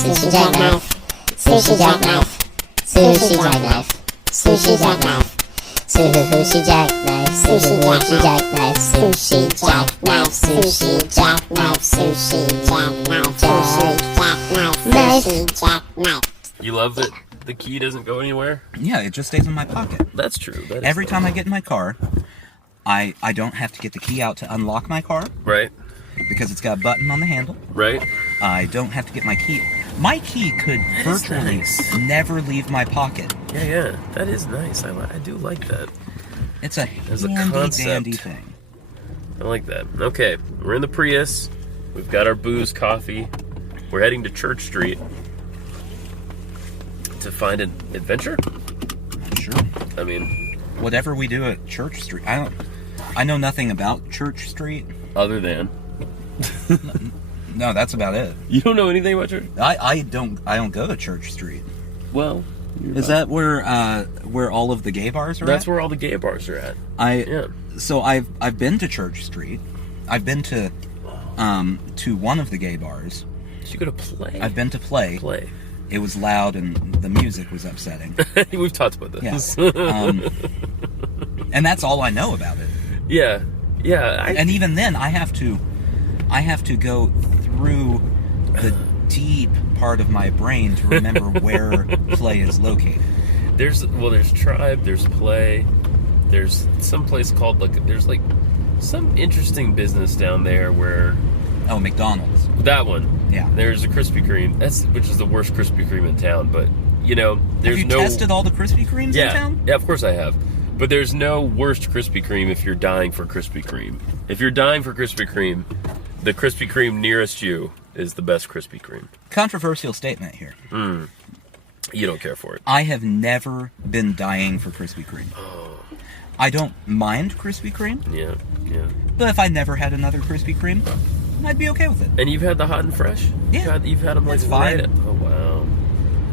Sushi jackknife. Sushi jackknife. Sushi jackknife. Sushi jackknife. Sushi jackknife. Sushi jackknife. Sushi jackknife. Sushi jackknife. Sushi jackknife. Sushi jackknife. You love that the key doesn't go anywhere? Yeah, it just stays in my pocket. That's true. That is Every time I get in my car, I don't have to get the key out to unlock my car Right, because it's got a button on the handle. right. I don't have to get my key. My key could is virtually nice. never leave my pocket. Yeah, that is nice. I do like that. It's a As a handy concept. dandy thing. I like that. Okay, we're in the Prius. We've got our booze, coffee. We're heading to Church Street to find an adventure. Sure. I mean, Whatever we do at Church Street, I know nothing about Church Street. other than No, that's about it. you don't know anything about church. I don't go to Church Street. Well, Is that where all of the gay bars are that's at? where all the gay bars are at. Yeah. So I've been to Church Street. I've been to one of the gay bars. So you go to Play. I've been to Play. Play. It was loud and the music was upsetting. We've talked about this. Yeah. And that's all I know about it. Yeah. Yeah. And even then, I have to go through the deep part of my brain to remember where Play is located. There's Tribe, there's Play, there's some place called there's some interesting business down there where Oh, McDonald's. that one. Yeah. There's a Krispy Kreme. Which is the worst Krispy Kreme in town, but there's Have you no tested all the Krispy Kremes in town? Yeah, of course I have. But there's no worst Krispy Kreme if you're dying for Krispy Kreme. If you're dying for Krispy Kreme, the Krispy Kreme nearest you is the best Krispy Kreme. Controversial statement here. You don't care for it. I have never been dying for Krispy Kreme. I don't mind Krispy Kreme, Yeah, yeah. but if I never had another Krispy Kreme, I'd be okay with it. And you've had the hot and fresh? Yeah. You've had them It's fine. Oh wow.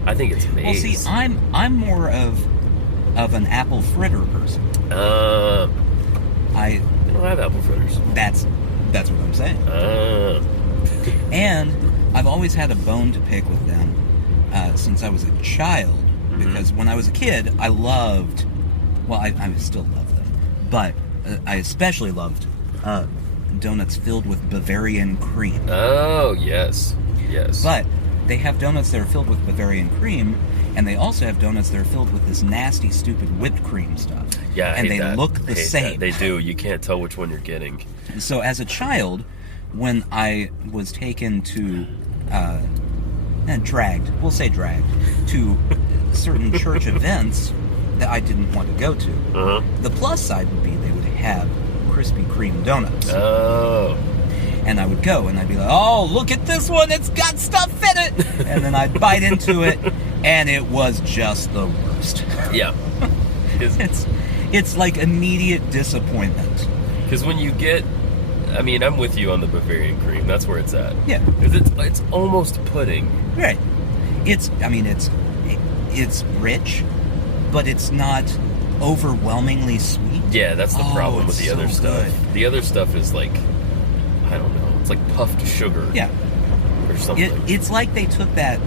I think it's amazing. Well, see, I'm more of an apple fritter person. I don't have apple fritters. That's what I'm saying. And I've always had a bone to pick with them since I was a child, because when I was a kid, I loved. Well, I still love them, but I especially loved donuts filled with Bavarian cream. Oh yes, yes. But they have donuts that are filled with Bavarian cream, and they also have donuts that are filled with this nasty, stupid whipped cream stuff. yeah, I and hate they that. look I the hate same. that. They do. You can't tell which one you're getting. So as a child, when I was taken to, dragged to certain church events that I didn't want to go to, the plus side would be they would have Krispy Kreme donuts. Oh. And I would go and I'd be like, oh, look at this one, it's got stuff in it! And then I'd bite into it, and it was just the worst. Yeah. It's like immediate disappointment. Because when you get, I mean, I'm with you on the Bavarian cream. That's where it's at. Yeah. Because it's almost pudding. Right. It's rich, but it's not overwhelmingly sweet. Yeah, that's the problem with it's the other so stuff. good. The other stuff is like, I don't know, it's like puffed sugar. Yeah. Or something. It's like they took that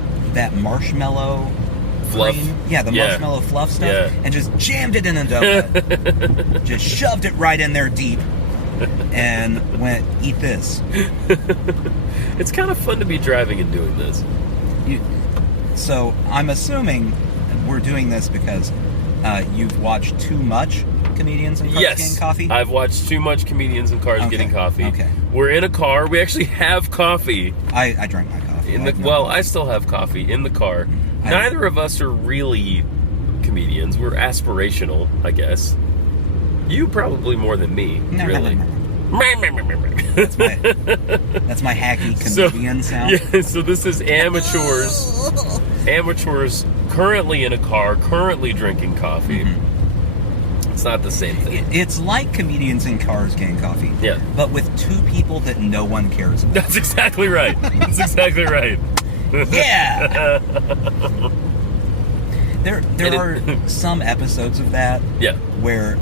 marshmallow Fluff. cream, the Yeah. marshmallow fluff stuff, Yeah. and just jammed it in a donut. Just shoved it right in there deep, and went, eat this. It's kind of fun to be driving and doing this. So I'm assuming we're doing this because you've watched too much Comedians in Cars Getting Coffee? I've watched too much Comedians in Cars Okay, Getting Coffee. okay. We're in a car. We actually have coffee. I drank my coffee. I still have coffee in the car. Neither of us are really comedians. We're aspirational, I guess. You probably more than me, really. That's my hacky comedian sound. Yeah, so this is amateurs. Amateurs currently in a car, currently drinking coffee. It's not the same thing. It's like Comedians in Cars Getting Coffee. Yeah. But with two people that no one cares about. That's exactly right. That's exactly right. Yeah! There are some episodes of that where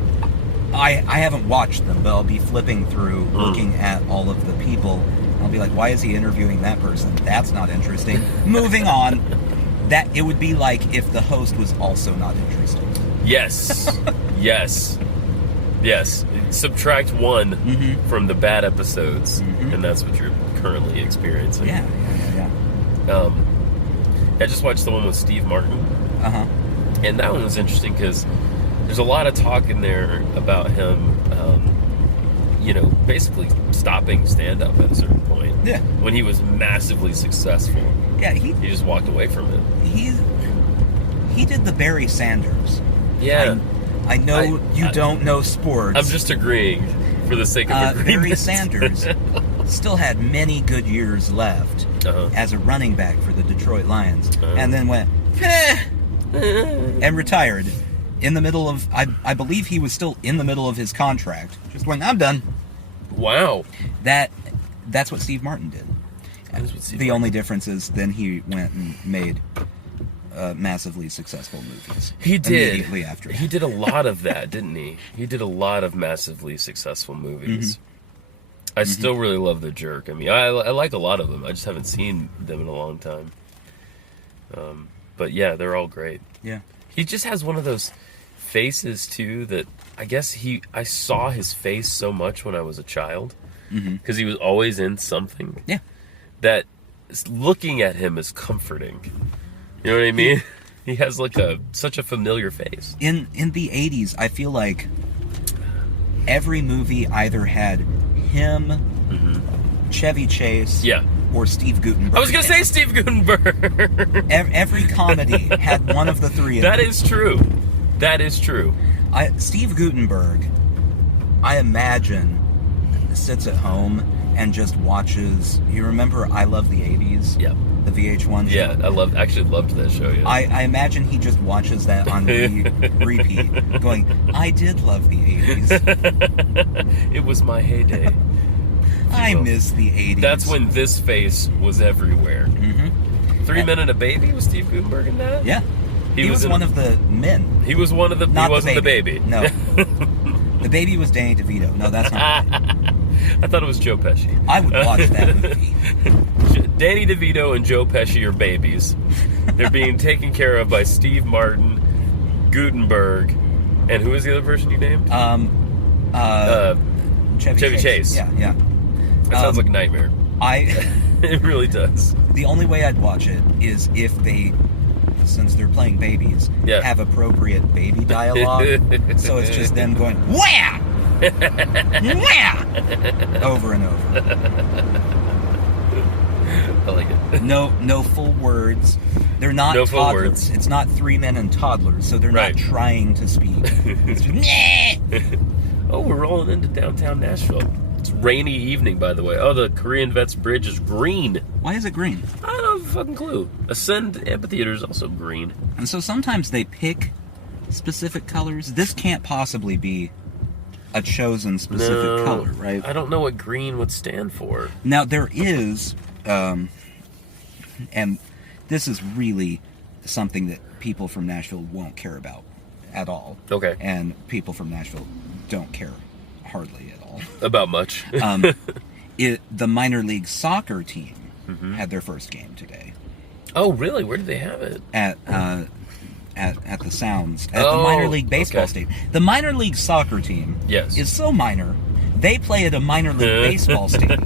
I haven't watched them, but I'll be flipping through looking at all of the people, I'll be like, why is he interviewing that person? That's not interesting. Moving on. That it would be like if the host was also not interesting. Yes. Yes. Subtract one from the bad episodes, and that's what you're currently experiencing. Yeah. I just watched the one with Steve Martin, Uh-huh. and that one was interesting because there's a lot of talk in there about him, basically stopping stand-up at a certain point. Yeah. When he was massively successful, Yeah, he just walked away from it. he did the Barry Sanders. Yeah. I know you don't know sports. I'm just agreeing for the sake of agreement. Barry Sanders still had many good years left as a running back for the Detroit Lions, and then went and retired in the middle of. I believe he was still in the middle of his contract. Just went, I'm done. Wow. That's what Steve Martin did. The only difference is then he went and made massively successful movies. He did. Immediately after. He did a lot of that, didn't he? He did a lot of massively successful movies. I still really love The Jerk. I mean, I like a lot of them. I just haven't seen them in a long time. But yeah, they're all great. Yeah. He just has one of those faces too that I guess I saw his face so much when I was a child because he was always in something. Yeah. That looking at him is comforting. You know what I mean? He has like such a familiar face. In the 80s, I feel like every movie either had him, Chevy Chase, or Steve Guttenberg. I was going to say Steve Guttenberg. Every comedy had one of the three. That is true. That is true. Steve Guttenberg, I imagine, sits at home and just watches. You remember I Love the 80s? Yeah. The VH1 show? Yeah, I actually loved that show, yeah. I imagine he just watches that on repeat, going, I did love the 80s. It was my heyday. I miss the 80s. That's when this face was everywhere. 3 Men and a Baby? Was Steve Guttenberg in that? Yeah. He was one of the men. He was one of the... Not he wasn't the baby. No. The baby was Danny DeVito. No, that's not I thought it was Joe Pesci. I would watch that movie. Danny DeVito and Joe Pesci are babies. They're being taken care of by Steve Martin, Guttenberg, and who was the other person you named? Chevy Chase. Yeah. That sounds like a nightmare. It really does. The only way I'd watch it is if they, since they're playing babies, have appropriate baby dialogue. So it's just them going, wah! Wah! Over and over. I like it. No full words. They're not no toddlers. Full words. It's not 3 men and toddlers, so they're not trying to speak. It's just, oh, we're rolling into downtown Nashville. It's rainy evening, by the way. Oh, the Korean Vets Bridge is green. Why is it green? I don't have a fucking clue. Ascend Amphitheater is also green. And so sometimes they pick specific colors. This can't possibly be a chosen specific color, right? I don't know what green would stand for. Now, there is, and this is really something that people from Nashville won't care about at all. Okay. And people from Nashville don't care hardly at all. About much. The minor league soccer team had their first game today. Oh, really? Where did they have it? At the Sounds, at the minor league baseball stadium. The minor league soccer team is so minor, they play at a minor league baseball stadium.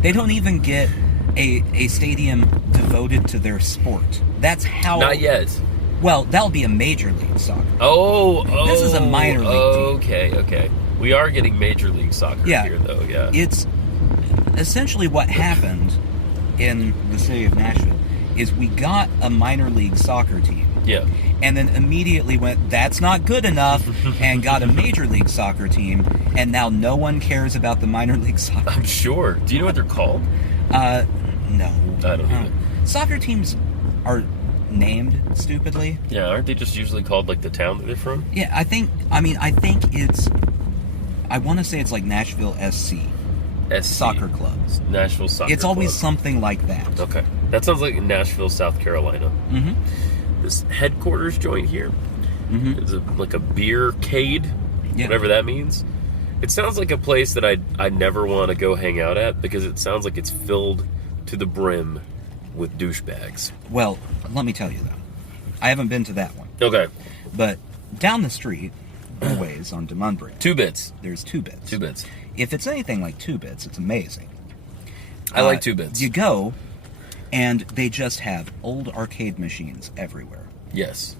They don't even get a stadium devoted to their sport. That's how... Not yet. Well, that'll be a major league soccer. Oh, this is a minor league team. Okay. We are getting major league soccer here, though, yeah. It's essentially what happened in the city of Nashville is we got a minor league soccer team. Yeah. And then immediately went, that's not good enough, and got a major league soccer team, and now no one cares about the minor league soccer I'm sure. Do you know what they're called? No. I don't know. Soccer teams are named stupidly. Yeah, aren't they just usually called like the town that they're from? Yeah, I think it's, I want to say it's like Nashville SC. Soccer club. Nashville Soccer Club. It's always something like that. Okay. That sounds like Nashville, South Carolina. This headquarters joint here is like a beercade, whatever that means. It sounds like a place that I never want to go hang out at because it sounds like it's filled to the brim with douchebags. Well, let me tell you though, I haven't been to that one, Okay. but down the street, a ways on Demunbury, 2 bits. there's 2 Bits. 2 bits. If it's anything like 2 Bits, it's amazing. I like 2 bits. You go, and they just have old arcade machines everywhere. Yes.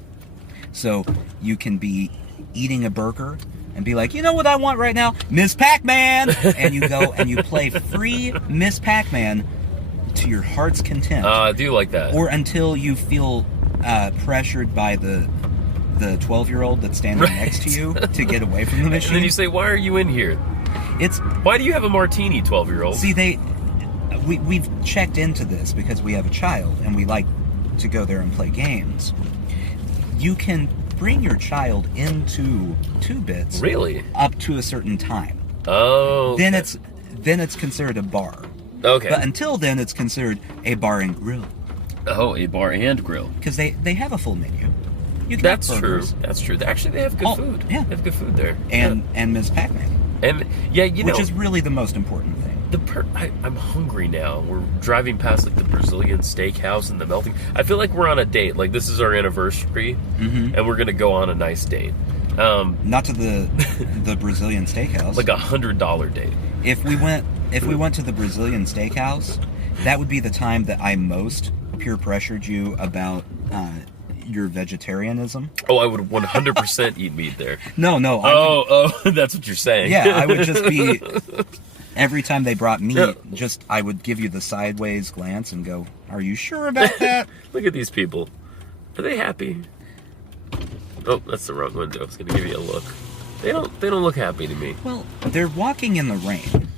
So you can be eating a burger and be like, you know what I want right now? Miss Pac-Man! And you go and you play free Miss Pac-Man to your heart's content. I do like that. Or until you feel pressured by the 12-year-old that's standing Right. next to you to get away from the And machine. then you say, why are you in here? It's Why do you have a martini, 12-year-old? see we've checked into this because we have a child and we like to go there and play games. You can bring your child into 2 Bits Really? up to a certain time. Oh. Then okay. it's considered a bar. Okay. But until then, it's considered a bar and grill Oh, a bar and grill. because they have a full menu. You can That's have true. burgers That's true. Actually, they have good Oh, food. yeah. They have good food there. and Ms. Pac-Man, Yeah. And yeah, you know, which is really the most important thing. I'm hungry now. We're driving past like the Brazilian steakhouse and the melting. I feel like we're on a date. Like this is our anniversary, and we're gonna go on a nice date. Not to the Brazilian steakhouse. Like $100 date. If we went to the Brazilian steakhouse, that would be the time that I most peer pressured you about your vegetarianism. Oh, I would 100% eat meat there. No, I would, Oh, that's what you're saying. yeah, I would just be every time they brought meat, I would give you the sideways glance and go, "Are you sure about that?" Look at these people. Are they happy? Oh, that's the wrong window. I was gonna give you a look. They don't look happy to me. Well, they're walking in the rain.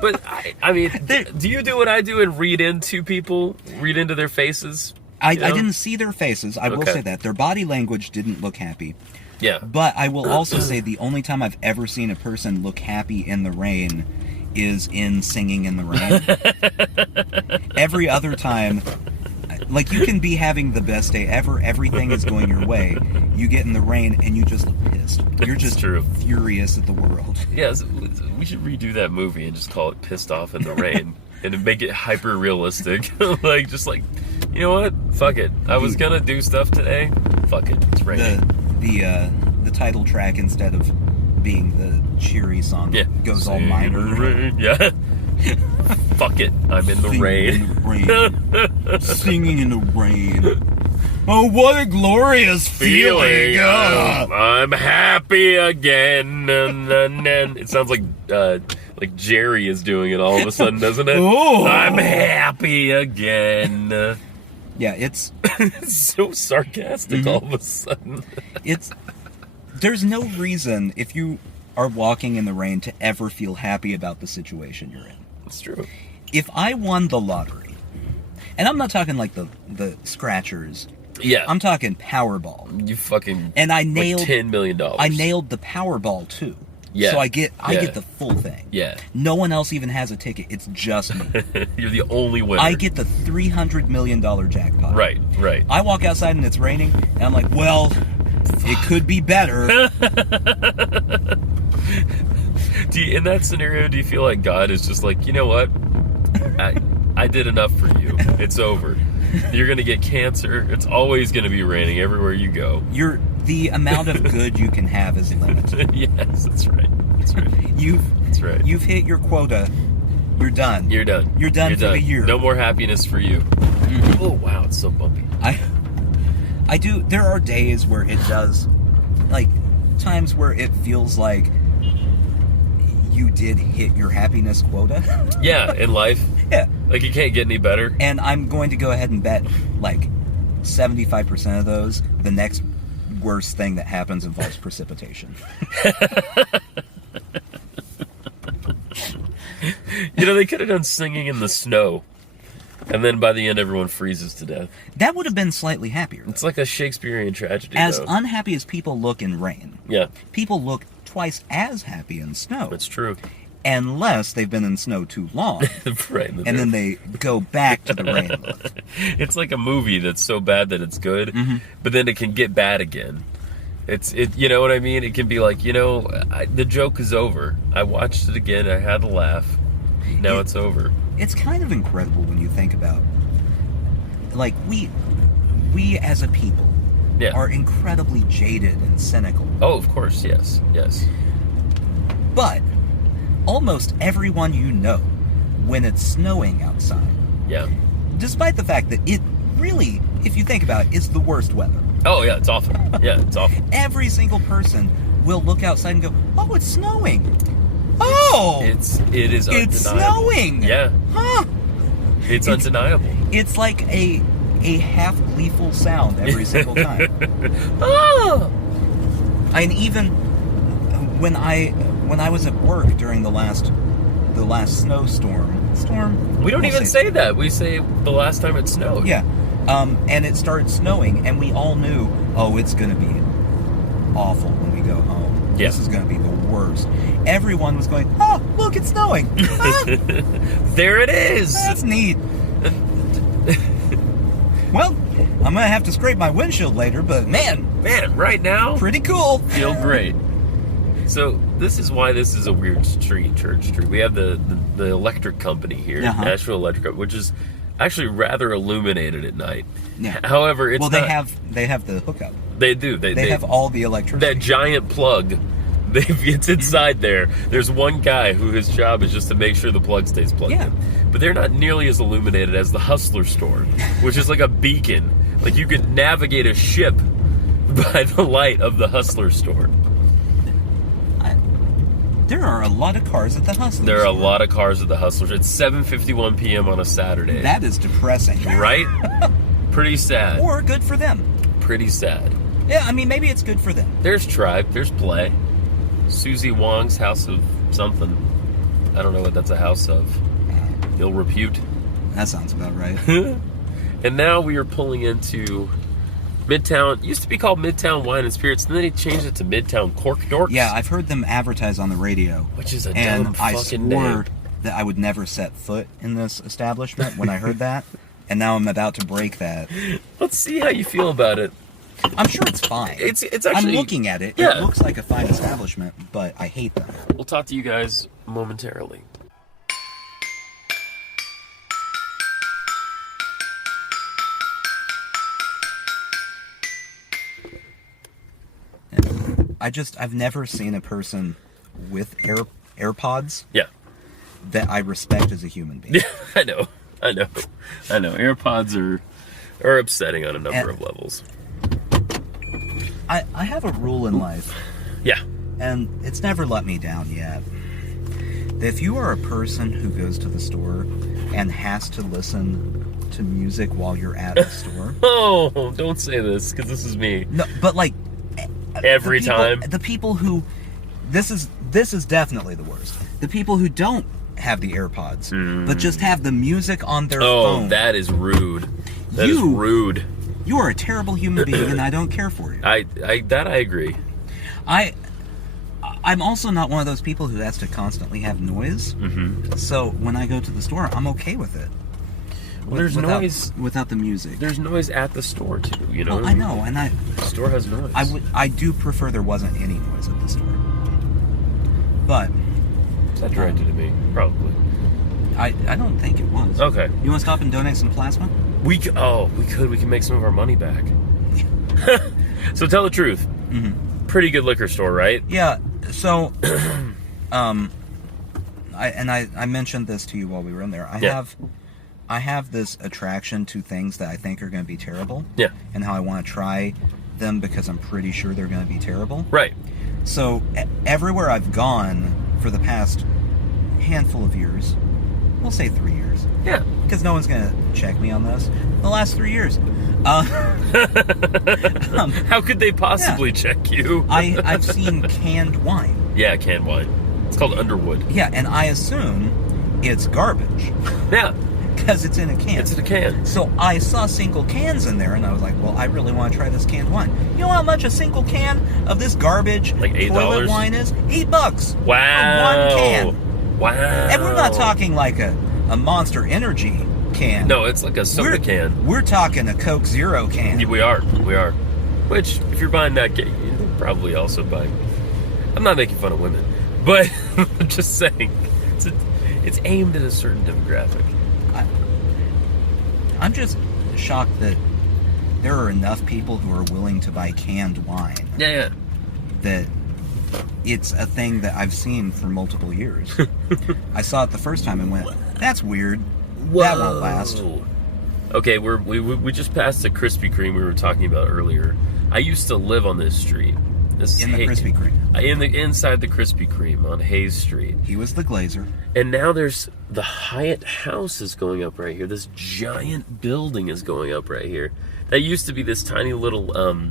But I mean, do you do what I do and read into people? Read into their faces? I You know? didn't see their faces. I will Okay. say that their body language didn't look happy. Yeah. But I will also say the only time I've ever seen a person look happy in the rain is in Singing in the Rain. Every other time, like, you can be having the best day ever, everything is going your way, you get in the rain and you just look pissed. You're just true. furious at the world. Yeah, we should redo that movie and just call it Pissed Off in the Rain and make it hyper realistic. like, you know what? Fuck it. I was gonna do stuff today. Fuck it. It's raining. The title track, instead of being the cheery song, Yeah. goes all Sing in minor. the rain. Yeah. Fuck it. I'm in the Singing rain. in the rain. Singing in the rain. Oh, what a glorious feeling! I'm happy again. And it sounds like Jerry is doing it all of a sudden, doesn't it? Oh. I'm happy again. Yeah, it's It's so sarcastic all of a sudden. there's no reason if you are walking in the rain to ever feel happy about the situation you're in. It's true. If I won the lottery, and I'm not talking like the scratchers, Yeah. I'm talking Powerball, You fucking. and I like nailed $10 million. I nailed the Powerball too. Yeah. So I get Yeah. the full thing. Yeah. No one else even has a ticket. It's just me. You're the only winner. I get the $300 million jackpot. Right. I walk outside and it's raining, and I'm like, well, it could be better. In that scenario, do you feel like God is just like, you know what? I did enough for you. It's over. You're gonna get cancer. It's always gonna be raining everywhere you go. The amount of good you can have is limited. Yes, that's right. That's right. That's right. You've hit your quota. You're done. You're done. You're done for the year. No more happiness for you. Oh wow, it's so bumpy. I do. There are days where it does, like times where it feels like you did hit your happiness quota. Yeah, in life, Yeah. like you can't get any better. And I'm going to go ahead and bet like 75% of those, the next worst thing that happens involves precipitation. You know, they could have done Singing in the Snow, and then by the end, everyone freezes to death. That would have been slightly happier. It's like a Shakespearean tragedy. As though. unhappy as people look in rain, Yeah, people look twice as happy in snow. that's true. Unless they've been in snow too long. Right. And then they go back to the rain look. It's like a movie that's so bad that it's good, Mm-hmm. but then it can get bad again. You know what I mean? It can be like, the joke is over. I watched it again. I had a laugh. Now it's over. It's kind of incredible when you think about, like, we as a people Yeah. are incredibly jaded and cynical. Oh, of course, yes. But almost everyone you know, when it's snowing outside, Yeah. despite the fact that it really, if you think about it, is the worst weather. Oh, yeah, it's awful. Yeah, it's awful. Every single person will look outside and go, "Oh, it's snowing! Oh, It is undeniable. it's snowing! Yeah, Huh?" it's undeniable. It's like a half gleeful sound every single time. Oh! And even when I was at work during the last snowstorm. We don't We'll even say that. We say the last time it snowed. Yeah. And it started snowing, and we all knew, oh, it's going to be awful when we go home. Yeah. This is going to be the worst. Everyone was going, oh, look, it's snowing. Ah, There it is. that's neat. Well, I'm going to have to scrape my windshield later, but man, Right now, pretty cool. feel great. So this is why this is a weird church street. We have the electric company here, Uh-huh. Nashville Electric, which is actually rather illuminated at night. Yeah. However, it's Well, not. they have the hookup. They do. They have all the electricity. that giant plug. It's inside there. There's one guy who his job is just to make sure the plug stays plugged Yeah. in. But they're not nearly as illuminated as the Hustler store, which is like a beacon. Like you could navigate a ship by the light of the Hustler store. There are a lot of cars at the Hustler There are a store. lot of cars at the Hustler. It's 7:51 p.m. on a Saturday. That is depressing. Right? Pretty sad. Or good for them. Pretty sad. Yeah, I mean, maybe it's good for them. There's Tribe. There's Play. Susie Wong's House of something. I don't know what that's a house of. Ill repute. That sounds about right. And now we are pulling into Midtown. It used to be called Midtown Wine and Spirits, and then they changed it to Midtown Cork Dorks. Yeah, I've heard them advertise on the radio. Which is a And dumb I fucking swore name. that I would never set foot in this establishment when I heard that. And now I'm about to break that. Let's see how you feel about it. I'm sure it's fine. It's actually. I'm looking at it. Yeah. It looks like a fine establishment, but I hate them. We'll talk to you guys momentarily. I've never seen a person with AirPods Yeah. that I respect as a human being. Yeah, I know. AirPods are upsetting on a number of levels. I have a rule in life, Yeah. and it's never let me down yet. That if you are a person who goes to the store and has to listen to music while you're at the store, Oh, don't say this, because this is me. no, but like Every the people- time. the people who this is definitely the worst. The people who don't have the AirPods, but just have the music on their Oh, phone. that is rude. That is You- rude. You are a terrible human being, and I don't care for you. I agree. I'm also not one of those people who has to constantly have noise. Mm-hmm. So when I go to the store, I'm okay with it. Well, there's without, noise. without the music. There's noise at the store too. You know. Oh, what I know, and The store has noise. I do prefer there wasn't any noise at the store. But Is that directed at me? Probably. I don't think it was. Okay. You want to stop and donate some plasma? We could. We can make some of our money back. So tell the truth. Mm-hmm. Pretty good liquor store, right? Yeah. So, I mentioned this to you while we were in there. I have this attraction to things that I think are going to be terrible. Yeah. And how I want to try them because I'm pretty sure they're going to be terrible. Right. So everywhere I've gone for the past handful of years, we'll say 3 years, Yeah. because no one's going to check me on this. The last 3 years, How could they possibly check you? I've seen canned wine. Yeah, canned wine. It's called Underwood. Yeah, and I assume it's garbage Yeah, because it's in a can. it's in a can. So I saw single cans in there, and I was like, well, I really want to try this canned wine. You know how much a single can of this garbage Like $8? toilet wine is? $8. Wow. For one can. Wow. And we're not talking like a Monster Energy can. No, it's like a soda can. We're talking a Coke Zero can. We are. Which, if you're buying that, probably also by. I'm not making fun of women, but I'm just saying it's aimed at a certain demographic. I'm just shocked that there are enough people who are willing to buy canned wine. Yeah. That it's a thing that I've seen for multiple years. I saw it the first time and went, "That's weird. That won't last." Okay, we just passed the Krispy Kreme we were talking about earlier. I used to live on this street. This In the Krispy Kreme. Inside the Krispy Kreme on Hayes Street. He was the glazer. And now there's the Hyatt House is going up right here. This giant building is going up right here. That used to be this tiny little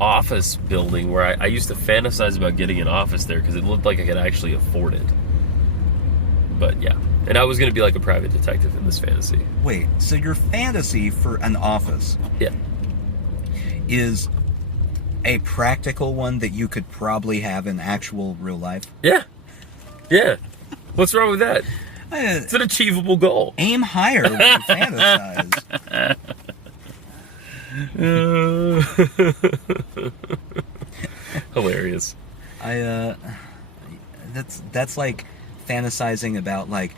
office building where I used to fantasize about getting an office there because it looked like I could actually afford it. But yeah. And I was going to be like a private detective in this fantasy. Wait, so your fantasy for an office Yeah. is a practical one that you could probably have in actual real life? Yeah. What's wrong with that? It's an achievable goal. Aim higher when you fantasize. Hilarious. That's like fantasizing about like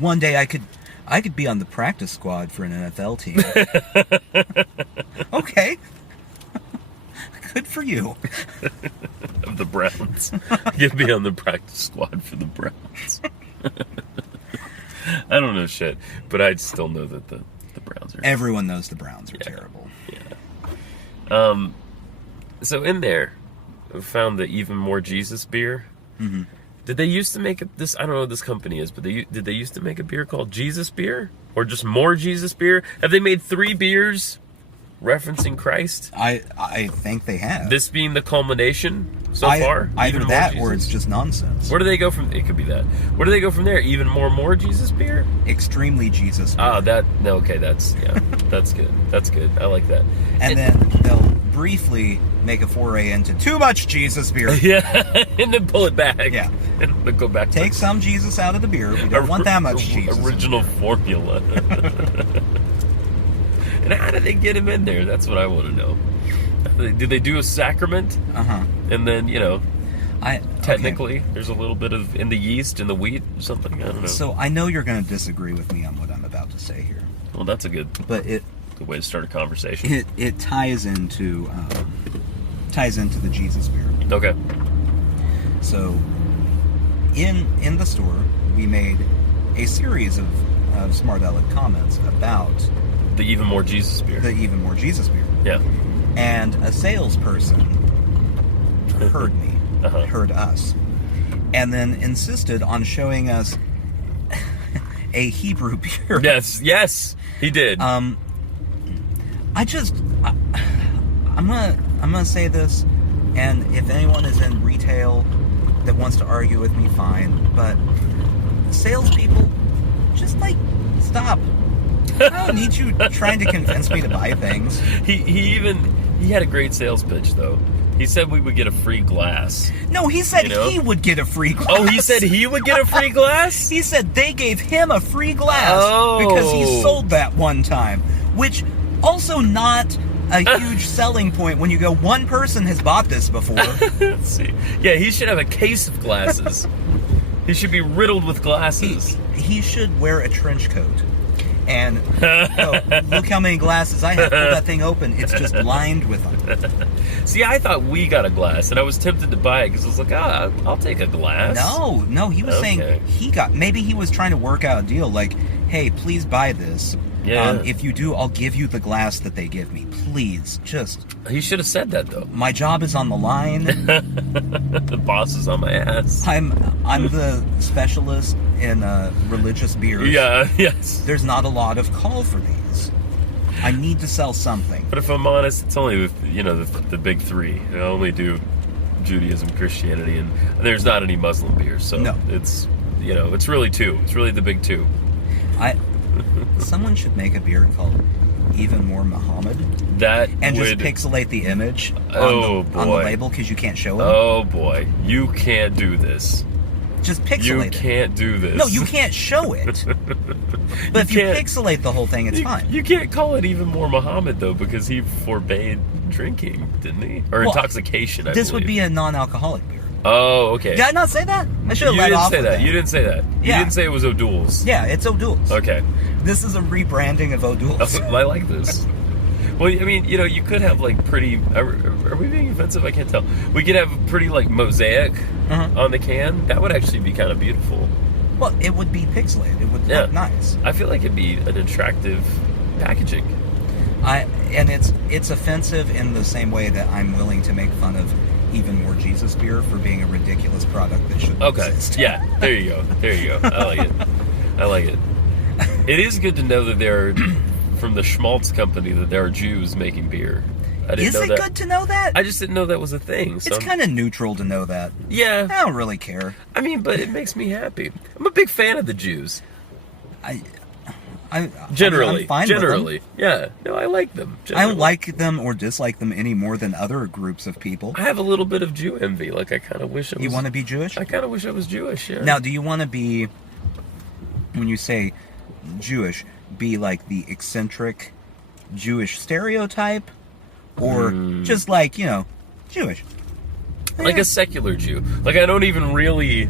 one day I could be on the practice squad for an NFL team. Okay. Good for you. Of the Browns. You'd be on the practice squad for the Browns. I don't know shit, but I still know that the Browns are. Everyone knows the Browns are terrible. Yeah. So in there, we found the Even More Jesus beer. Mm-hmm. Did they used to make this? I don't know what this company is, but did they used to make a beer called Jesus beer, or just More Jesus beer? Have they made 3 beers referencing Christ? I think they have. This being the culmination so far? Either Even that More or it's Jesus? just nonsense. Where do they go from? It could be that. Where do they go from there? Even more Jesus beer? Extremely Jesus. Oh, okay, that's good. That's good. I like that. And then they'll briefly make a foray into too much Jesus beer. Yeah, and then pull it back. Yeah. And then go back Take to some Jesus out of the beer. We don't want that much Jesus. original formula. And how did they get him in there? That's what I want to know. Did they do a sacrament? Uh-huh. And then, technically, okay. there's a little bit of in the yeast, in the wheat, or something. I don't know. So I know you're going to disagree with me on what I'm about to say here. Well, that's a good But it way to start a conversation. it ties into the Jesus beer. Okay. So in the store, we made a series of smart aleck comments about The Even More Jesus beer. the Even More Jesus beer. Yeah. And a salesperson heard me, Uh-huh. heard us, and then insisted on showing us a Hebrew beer. Yes, he did. I'm gonna say this, and if anyone is in retail that wants to argue with me, fine. But salespeople, just stop. I don't need you trying to convince me to buy things. He had a great sales pitch though. He said we would get a free glass. No, he said You know? he would get a free glass. Oh, he said he would get a free glass? He said they gave him a free glass because he sold that one time, which also not a huge selling point when you go, one person has bought this before. Let's see. Yeah, he should have a case of glasses. He should be riddled with glasses. He should wear a trench coat. And look how many glasses I have. Pull that thing open. It's just lined with them. See, I thought we got a glass, and I was tempted to buy it because I was like, I'll take a glass. No, he was saying maybe he was trying to work out a deal like, hey, please buy this. Yeah. If you do, I'll give you the glass that they give me. Please, just. He should have said that though. My job is on the line. The boss is on my ass. I'm the specialist in religious beers. Yeah, yes. There's not a lot of call for these. I need to sell something. But if I'm honest, it's only the big 3. I only do Judaism, Christianity, and there's not any Muslim beers. So No. it's it's really 2. It's really the big 2. Someone should make a beer called Even More Muhammad. And just pixelate the image Oh, on the boy. label because you can't show it. Oh boy, you can't do this. Just You pixelate it. can't do this. No, you can't show it. But if you can't. pixelate the whole thing, it's You, fine. you can't call it even more Muhammad though, because he forbade drinking, didn't he? Or Well, intoxication. I This would believe. be a non-alcoholic beer. Oh, okay. Did I not say that? I should have You let didn't off say with that. You didn't say that. You Yeah. didn't say it was O'Doul's. Yeah, it's O'Doul's. Okay. This is a rebranding of O'Doul's. I like this. Well, I mean, you know, you could have like pretty. Are we being offensive? I can't tell. We could have pretty like mosaic on the can. That would actually be kind of beautiful. Well, it would be pixelated. It would Yeah. look nice. I feel like it'd be an attractive packaging. And it's offensive in the same way that I'm willing to make fun of even more Jesus beer for being a ridiculous product that shouldn't Okay. exist. Yeah. There you go. There you go. I like it. I like it. It is good to know that there are, from the Schmaltz company, that there are Jews making beer. I didn't Is know it that. good to know that? I just didn't know that was a thing. So It's kind of neutral to know that. yeah. I don't really care. I mean, but it makes me happy. I'm a big fan of the Jews. Generally. I'm fine with them. Generally. Yeah. No, I like them. I Generally. don't like them or dislike them any more than other groups of people. I have a little bit of Jew envy. Like, I kind of wish I was... You want to be Jewish? I kind of wish I was Jewish, yeah. Now, do you want to be, when you say Jewish, be like the eccentric Jewish stereotype? Or just like, Jewish? Like a secular Jew. Like, I don't even really...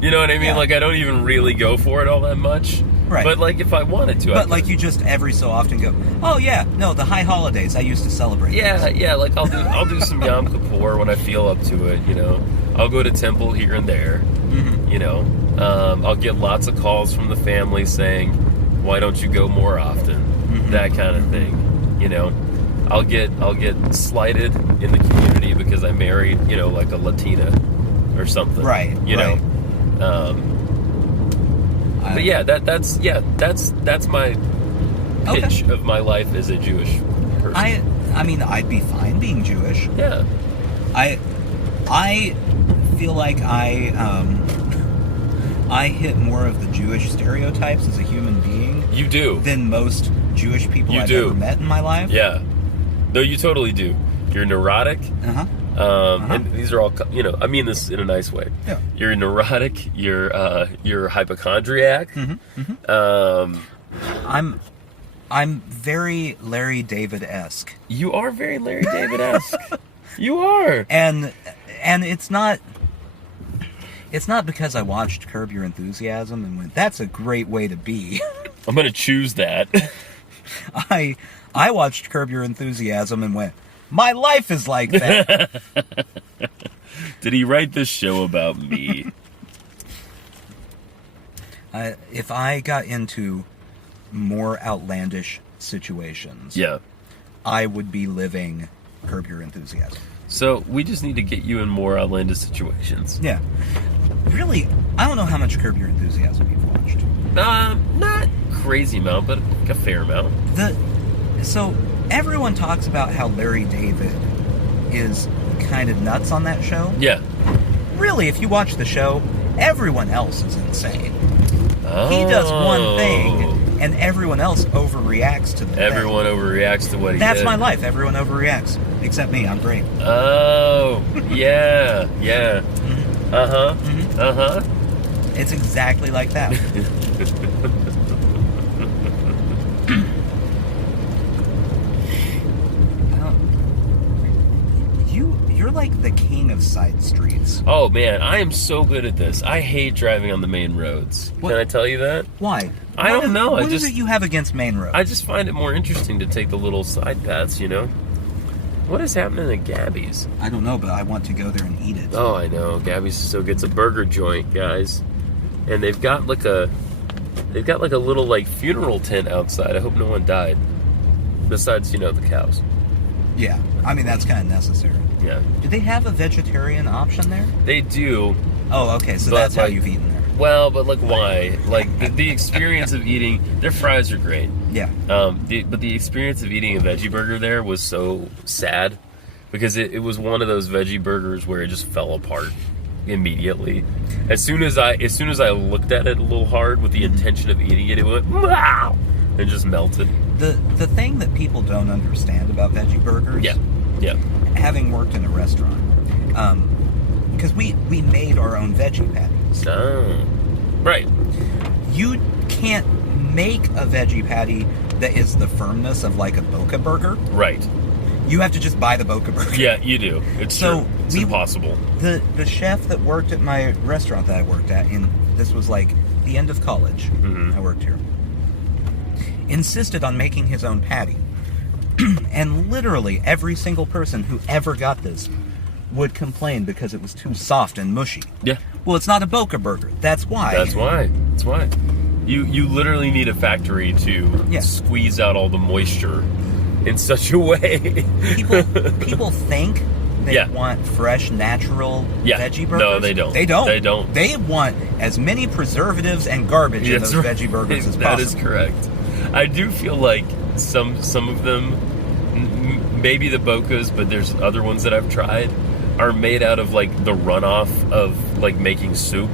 You know what I mean? Yeah. Like, I don't even really go for it all that much. Right. But, like, if I wanted to, I But could. like you just every so often go, oh yeah, no, the high holidays I used to celebrate. Yeah, those." yeah, like I'll do some Yom Kippur when I feel up to it, you know. I'll go to temple here and there, you know. I'll get lots of calls from the family saying, "Why don't you go more often?" That kind of thing, you know. I'll get slighted in the community because I married, you know, like a Latina or something, Right, You right. know. But yeah, that's my pitch of my life as a Jewish person. I mean, I'd be fine being Jewish. Yeah. I feel like I hit more of the Jewish stereotypes as a human being You do. than most Jewish people You I've do. ever met in my life. Yeah. No, you totally do. You're neurotic. Uh-huh. And these are all, you know, I mean this in a nice way. Yeah. You're neurotic. You're hypochondriac. I'm very Larry David-esque. You are very Larry David-esque. You are. And it's not because I watched Curb Your Enthusiasm and went, that's a great way to be. I'm gonna choose that. I watched Curb Your Enthusiasm and went, my life is like that. Did he write this show about me? If I got into more outlandish situations, Yeah. I would be living Curb Your Enthusiasm. So we just need to get you in more outlandish situations. Yeah. Really, I don't know how much Curb Your Enthusiasm you've watched. Not crazy amount, but like a fair amount. So everyone talks about how Larry David is kind of nuts on that show. Yeah. Really, if you watch the show, everyone else is insane. He does one thing, and everyone else overreacts to the thing. Everyone overreacts to what he That's did. my life. Everyone overreacts. Except me. I'm great. Oh, yeah, yeah. Uh-huh, uh-huh. It's exactly like that. You're like the king of side streets. Oh, man, I am so good at this. I hate driving on the main roads. What? Can I tell you that? Why? I don't know, What is it you have against main roads? I just find it more interesting to take the little side paths, you know? What is happening at Gabby's? I don't know, but I want to go there and eat it. Oh, I know. Gabby's is so good. It's a burger joint, guys. And they've got like a little like funeral tent outside. I hope no one died. Besides, you know, the cows. Yeah, I mean that's kind of necessary. Yeah. Do they have a vegetarian option there? They do. Oh, okay, so But, that's how like, you've eaten there. Well, but like why? Like the experience of eating their fries are great. Yeah. But the experience of eating a veggie burger there was so sad because it was one of those veggie burgers where it just fell apart immediately. As soon as I looked at it a little hard with the intention of eating it, it went wow and just melted. The thing that people don't understand about veggie burgers, Yeah. having worked in a restaurant, because we made our own veggie patties. Oh. Right. You can't make a veggie patty that is the firmness of like a Boca Burger. Right. You have to just buy the Boca Burger. Yeah, you do. It's So true. It's we- impossible. The chef that worked at my restaurant that I worked at, this was like the end of college, I worked here, insisted on making his own patty. And literally every single person who ever got this would complain because it was too soft and mushy. Yeah. Well, it's not a Boca Burger. That's why. That's why. That's why. You literally need a factory to Yeah. squeeze out all the moisture in such a way. People think they Yeah. want fresh, natural Yeah. veggie burgers. No, they don't. They don't. They don't. They want as many preservatives and garbage in That's those right. veggie burgers as That possible. is correct. I do feel like some of them, maybe the Bocas, but there's other ones that I've tried, are made out of like the runoff of like making soup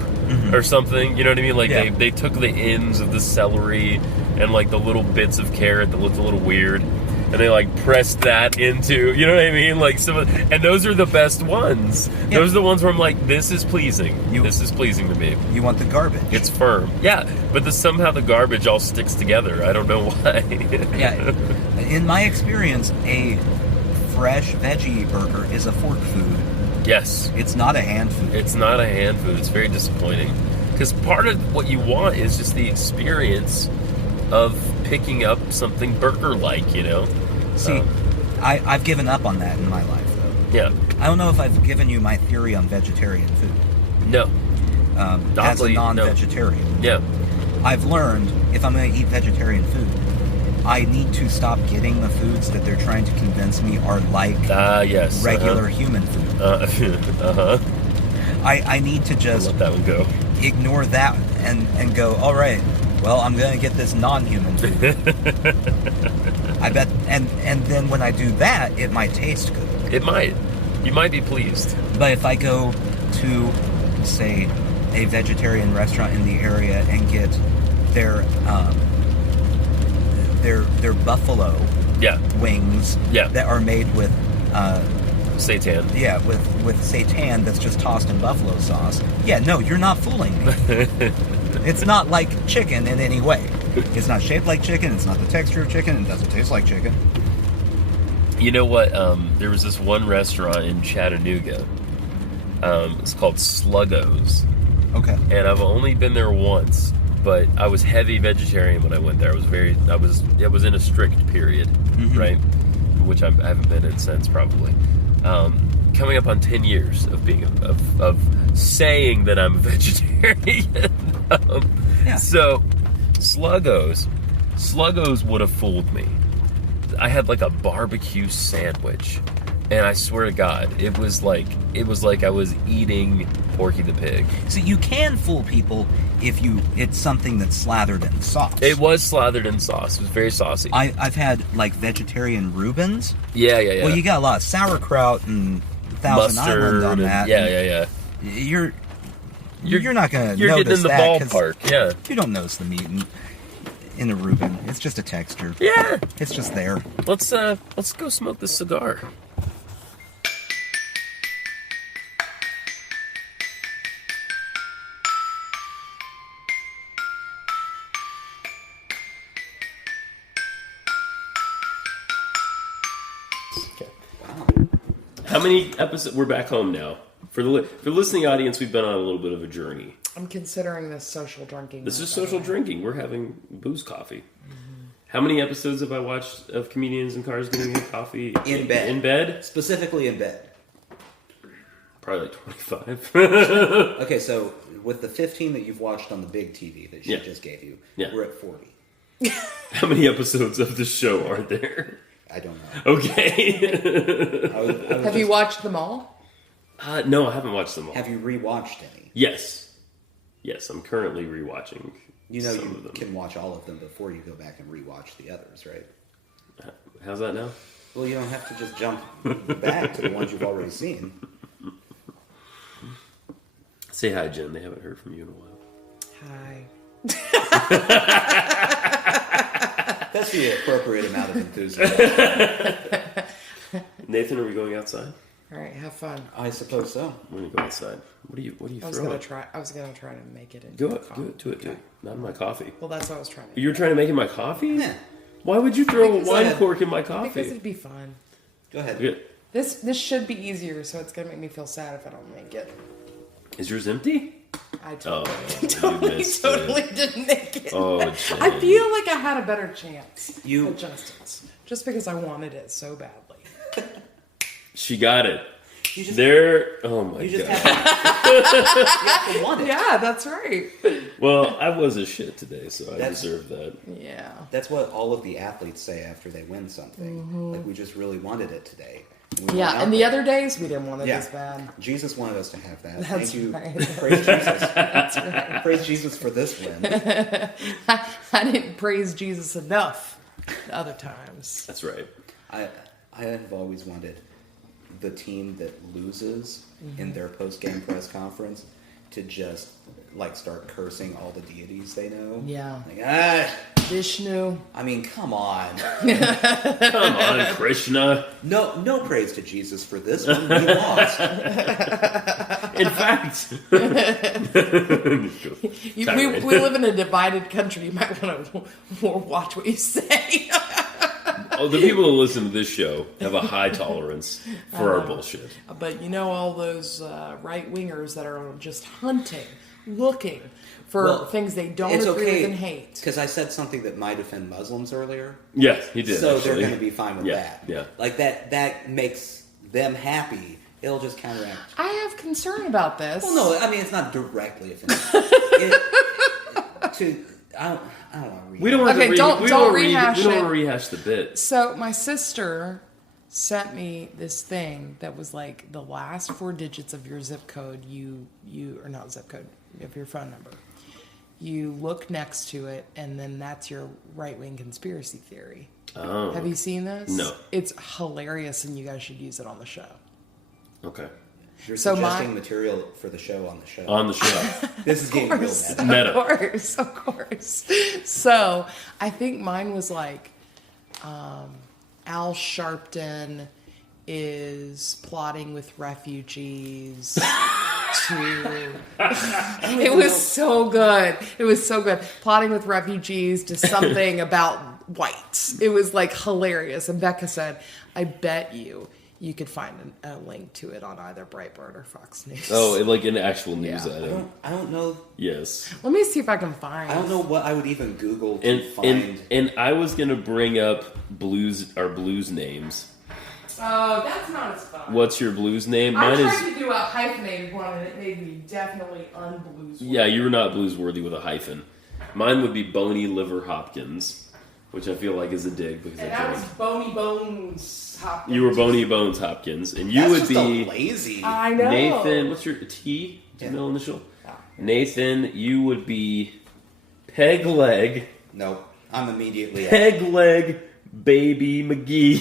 or something. You know what I mean? Like Yeah. they took the ends of the celery and like the little bits of carrot that looked a little weird, and they like pressed that into, you know what I mean? Like and those are the best ones. Yeah. Those are the ones where I'm like, this is pleasing. This is pleasing to me. You want the garbage. It's firm. Yeah, but somehow the garbage all sticks together. I don't know why. Yeah. In my experience, a fresh veggie burger is a fork food. Yes. It's not a hand food. It's not a hand food. It's very disappointing. Because part of what you want is just the experience of picking up something burger-like, you know? See, I've given up on that in my life, though. Yeah. I don't know if I've given you my theory on vegetarian food. No. As a Oddly, no. non-vegetarian. Yeah. I've learned if I'm going to eat vegetarian food, I need to stop getting the foods that they're trying to convince me are like Yes. regular human food. Uh-huh. I need to just Let that one go. ignore that and go, all right, well, I'm going to get this non-human food. I bet, and then when I do that, it might taste good. It might. You might be pleased. But if I go to, say, a vegetarian restaurant in the area and get their buffalo Yeah. wings Yeah. that are made with Seitan. with seitan that's just tossed in buffalo sauce. Yeah, no, you're not fooling me. It's not like chicken in any way. It's not shaped like chicken, it's not the texture of chicken, it doesn't taste like chicken. You know what? There was this one restaurant in Chattanooga. It's called Sluggo's. Okay. And I've only been there once, but I was heavy vegetarian when I went there. I was in a strict period, right? Which I haven't been in since probably. Coming up on 10 years of being of saying that I'm a vegetarian. Yeah. So Sluggo's would have fooled me. I had like a barbecue sandwich, and I swear to God, it was like I was eating Porky the Pig. So you can fool people if it's something that's slathered in sauce. It was slathered in sauce. It was very saucy. I've had like vegetarian Reubens. Yeah. Well, you got a lot of sauerkraut and Thousand Mustard Island on and- that. Yeah, and yeah. You're not gonna You're notice getting in the that 'cause ballpark. Yeah. You don't notice the meat in a Reuben. It's just a texture. Yeah. It's just there. Let's go smoke this cigar. Okay. How many episodes? We're back home now. For the listening audience, we've been on a little bit of a journey. I'm considering this social drinking. This now, is by the social way. drinking. We're having booze coffee. How many episodes have I watched of comedians in cars getting coffee? In bed. In bed? Specifically in bed. Probably like 25. Okay, so with the 15 that you've watched on the big TV that she Yeah. just gave you, Yeah. we're at 40. How many episodes of the show are there? I don't know. Okay. Have you watched them all? No, I haven't watched them all. Have you rewatched any? Yes. Yes, I'm currently rewatching You know some you of them. can watch all of them before you go back and rewatch the others, right? How's that now? Well, you don't have to just jump back to the ones you've already seen. Say hi, Jen. They haven't heard from you in a while. Hi. That's the appropriate amount of enthusiasm. Nathan, are we going outside? All right, have fun. I suppose so. I'm gonna go outside. What are you I was throwing? gonna try. I was gonna try to make it into Do a it. coffee. Do it. Do it. Not in my coffee. Well, that's what I was trying to. You were trying to make in my coffee? Yeah. Why would you throw a Because wine I- cork in my Because coffee? it'd be fun. Go ahead. Yeah. This should be easier, so it's gonna make me feel sad if I don't make it. Is yours empty? I Oh, totally, you missed totally it. didn't make it. Oh, I Jen. feel like I had a better chance You- at Justin's, just because I wanted it so badly. She got it. You just, There. Oh my you just god. have to want it. Yeah, that's right. Well, I was a shit today, so I That's- deserve that. Yeah. That's what all of the athletes say after they win something. Like, we just really wanted it today. And we Yeah, went out and the there. other days we didn't want it Yeah. as bad. Jesus wanted us to have that. That's Thank you. right. Praise Jesus. That's right. Praise Jesus for this win. I didn't praise Jesus enough other times. That's right. I have always wanted the team that loses in their post-game press conference to just like start cursing all the deities they know. Yeah. Like, Vishnu. I mean, come on. Come on, Krishna. No praise to Jesus for this one. We lost. In fact, We live in a divided country. You might want to watch what you say. oh, the people who listen to this show have a high tolerance for our bullshit. But you know all those right-wingers that are just hunting, looking for Well, things they don't It's agree okay with and hate. because I said something that might offend Muslims earlier. Yeah, he did. So actually. they're going to be fine with Yeah, that. yeah. Like that makes them happy. It'll just counteract. I have concern about this. Well, no, I mean it's not directly offensive. I don't want to read. We don't want Okay, to don't we don't wanna rehash we don't it. want to rehash the bit. So my sister sent me this thing that was like the last 4 digits of your zip code. You or not zip code of your phone number. You look next to it, and then that's your right-wing conspiracy theory. Oh, Have you seen this? No. It's hilarious, and you guys should use it on the show. okay. You're So suggesting material for the show on the show. On the show, This is getting real course. meta. meta. Of course. So I think mine was like Al Sharpton is plotting with refugees to. It was so good. It was so good. Plotting with refugees to something about whites. It was like hilarious. And Becca said, I bet you could find a link to it on either Breitbart or Fox News. Oh, like an actual news Yeah. item. I don't know. Yes. Let me see if I can find. I don't know what I would even Google to find. And I was gonna bring up our blues names. Oh, that's not as fun. What's your blues name? I Mine is. tried to do a hyphenated one, and it made me definitely unblues. Yeah, you were not blues-worthy with a hyphen. Mine would be Bony Liver Hopkins, which I feel like is a dig because And I that was drank. Bony Bones Hopkins. You were Bony Bones Hopkins, and you That's would just be a lazy. I know. Nathan. What's your T? Yeah. Middle initial. Oh. Nathan, you would be Peg Leg. Nope. I'm immediately. Peg Leg Baby McGee.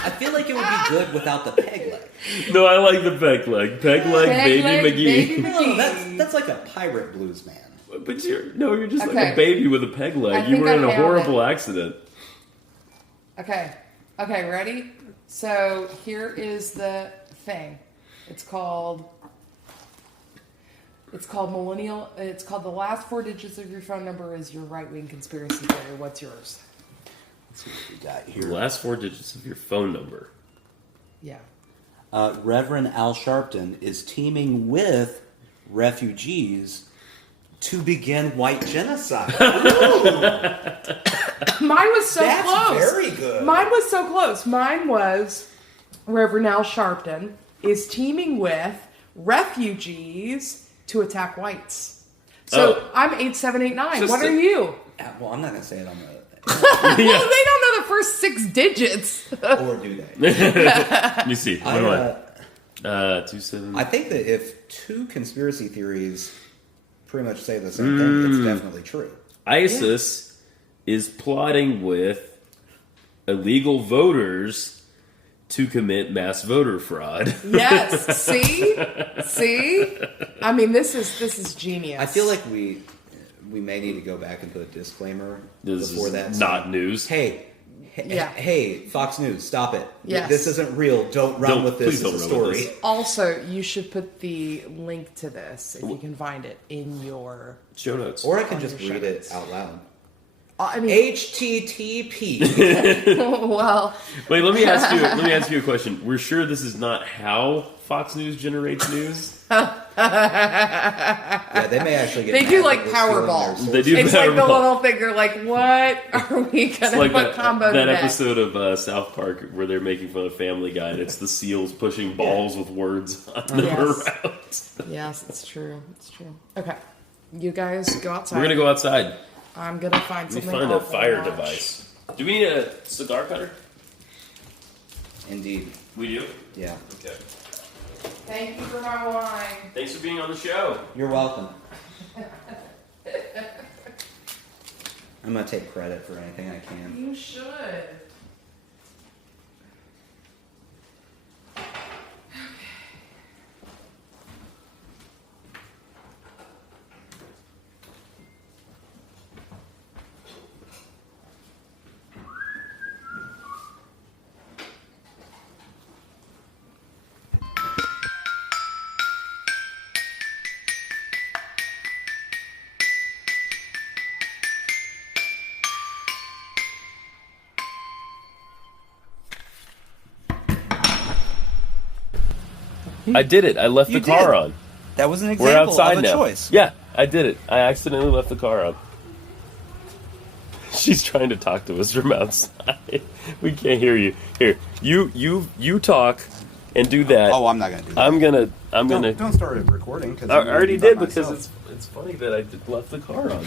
I feel like it would be good without the peg leg. No, I like the Peg Leg. Peg Leg Peg Baby Leg, McGee. Baby No, that's like a pirate blues man. But you're just like Okay. a baby with a peg I leg. You think were in I a nailed horrible accident. Okay. Okay, ready? So here is the thing. It's called millennial. It's called the last 4 digits of your phone number is your right-wing conspiracy theory. What's yours? Let's see what we got The here. last 4 digits of your phone number. Yeah. Reverend Al Sharpton is teaming with refugees to begin white genocide. Mine was so That's close. very good. Mine was so close. Mine was Reverend Al Sharpton is teaming with refugees to attack whites. So Oh. I'm 8789. Just What a- are you? Well, I'm not going to say it on the. Well, they don't know the first 6 digits. Or do they? Let me see. What am I, I? 27. I think that if 2 conspiracy theories pretty much say the same thing, it's definitely true. ISIS is plotting with illegal voters to commit mass voter fraud. Yes. See. I mean, this is genius. I feel like we may need to go back and put a disclaimer This before is that. not news. Hey, Yeah. Hey, Fox News, stop it. Yes. This isn't real. Don't run with this please as don't a run with story. this. Also, you should put the link to this, if you can find it, in your... Show notes. Or I can On just your read show it notes. out loud. I mean, HTTP. well, Wait, let me ask you a question. We're sure this is not how Fox News generates news? Yeah, they may actually get they mad do that like we're stealing their Powerball. sources. They do It's like the Powerball. little thing. You're like, what are we It's gonna like put combo that today? episode of South Park where they're making fun of Family Guy, and it's the seals pushing balls with words on them Yes. around. Yes, it's true. It's true. Okay, you guys go outside. We're gonna go outside. I'm gonna find Let me something. find a awful to fire watch. device. Do we need a cigar cutter? Indeed. We do. Yeah. Okay. Thank you for my wine. Thanks for being on the show. You're welcome. I'm going to take credit for anything I can. You should. I did it. I left You the car did. on. That was an We're example outside of a now. choice. Yeah, I did it. I accidentally left the car on. She's trying to talk to us from outside. We can't hear you. Here, you talk and do that. Oh, I'm not going to do that. I'm gonna. Don't start a recording. Cause I I'm gonna already be by did because myself. it's funny that I left the car on.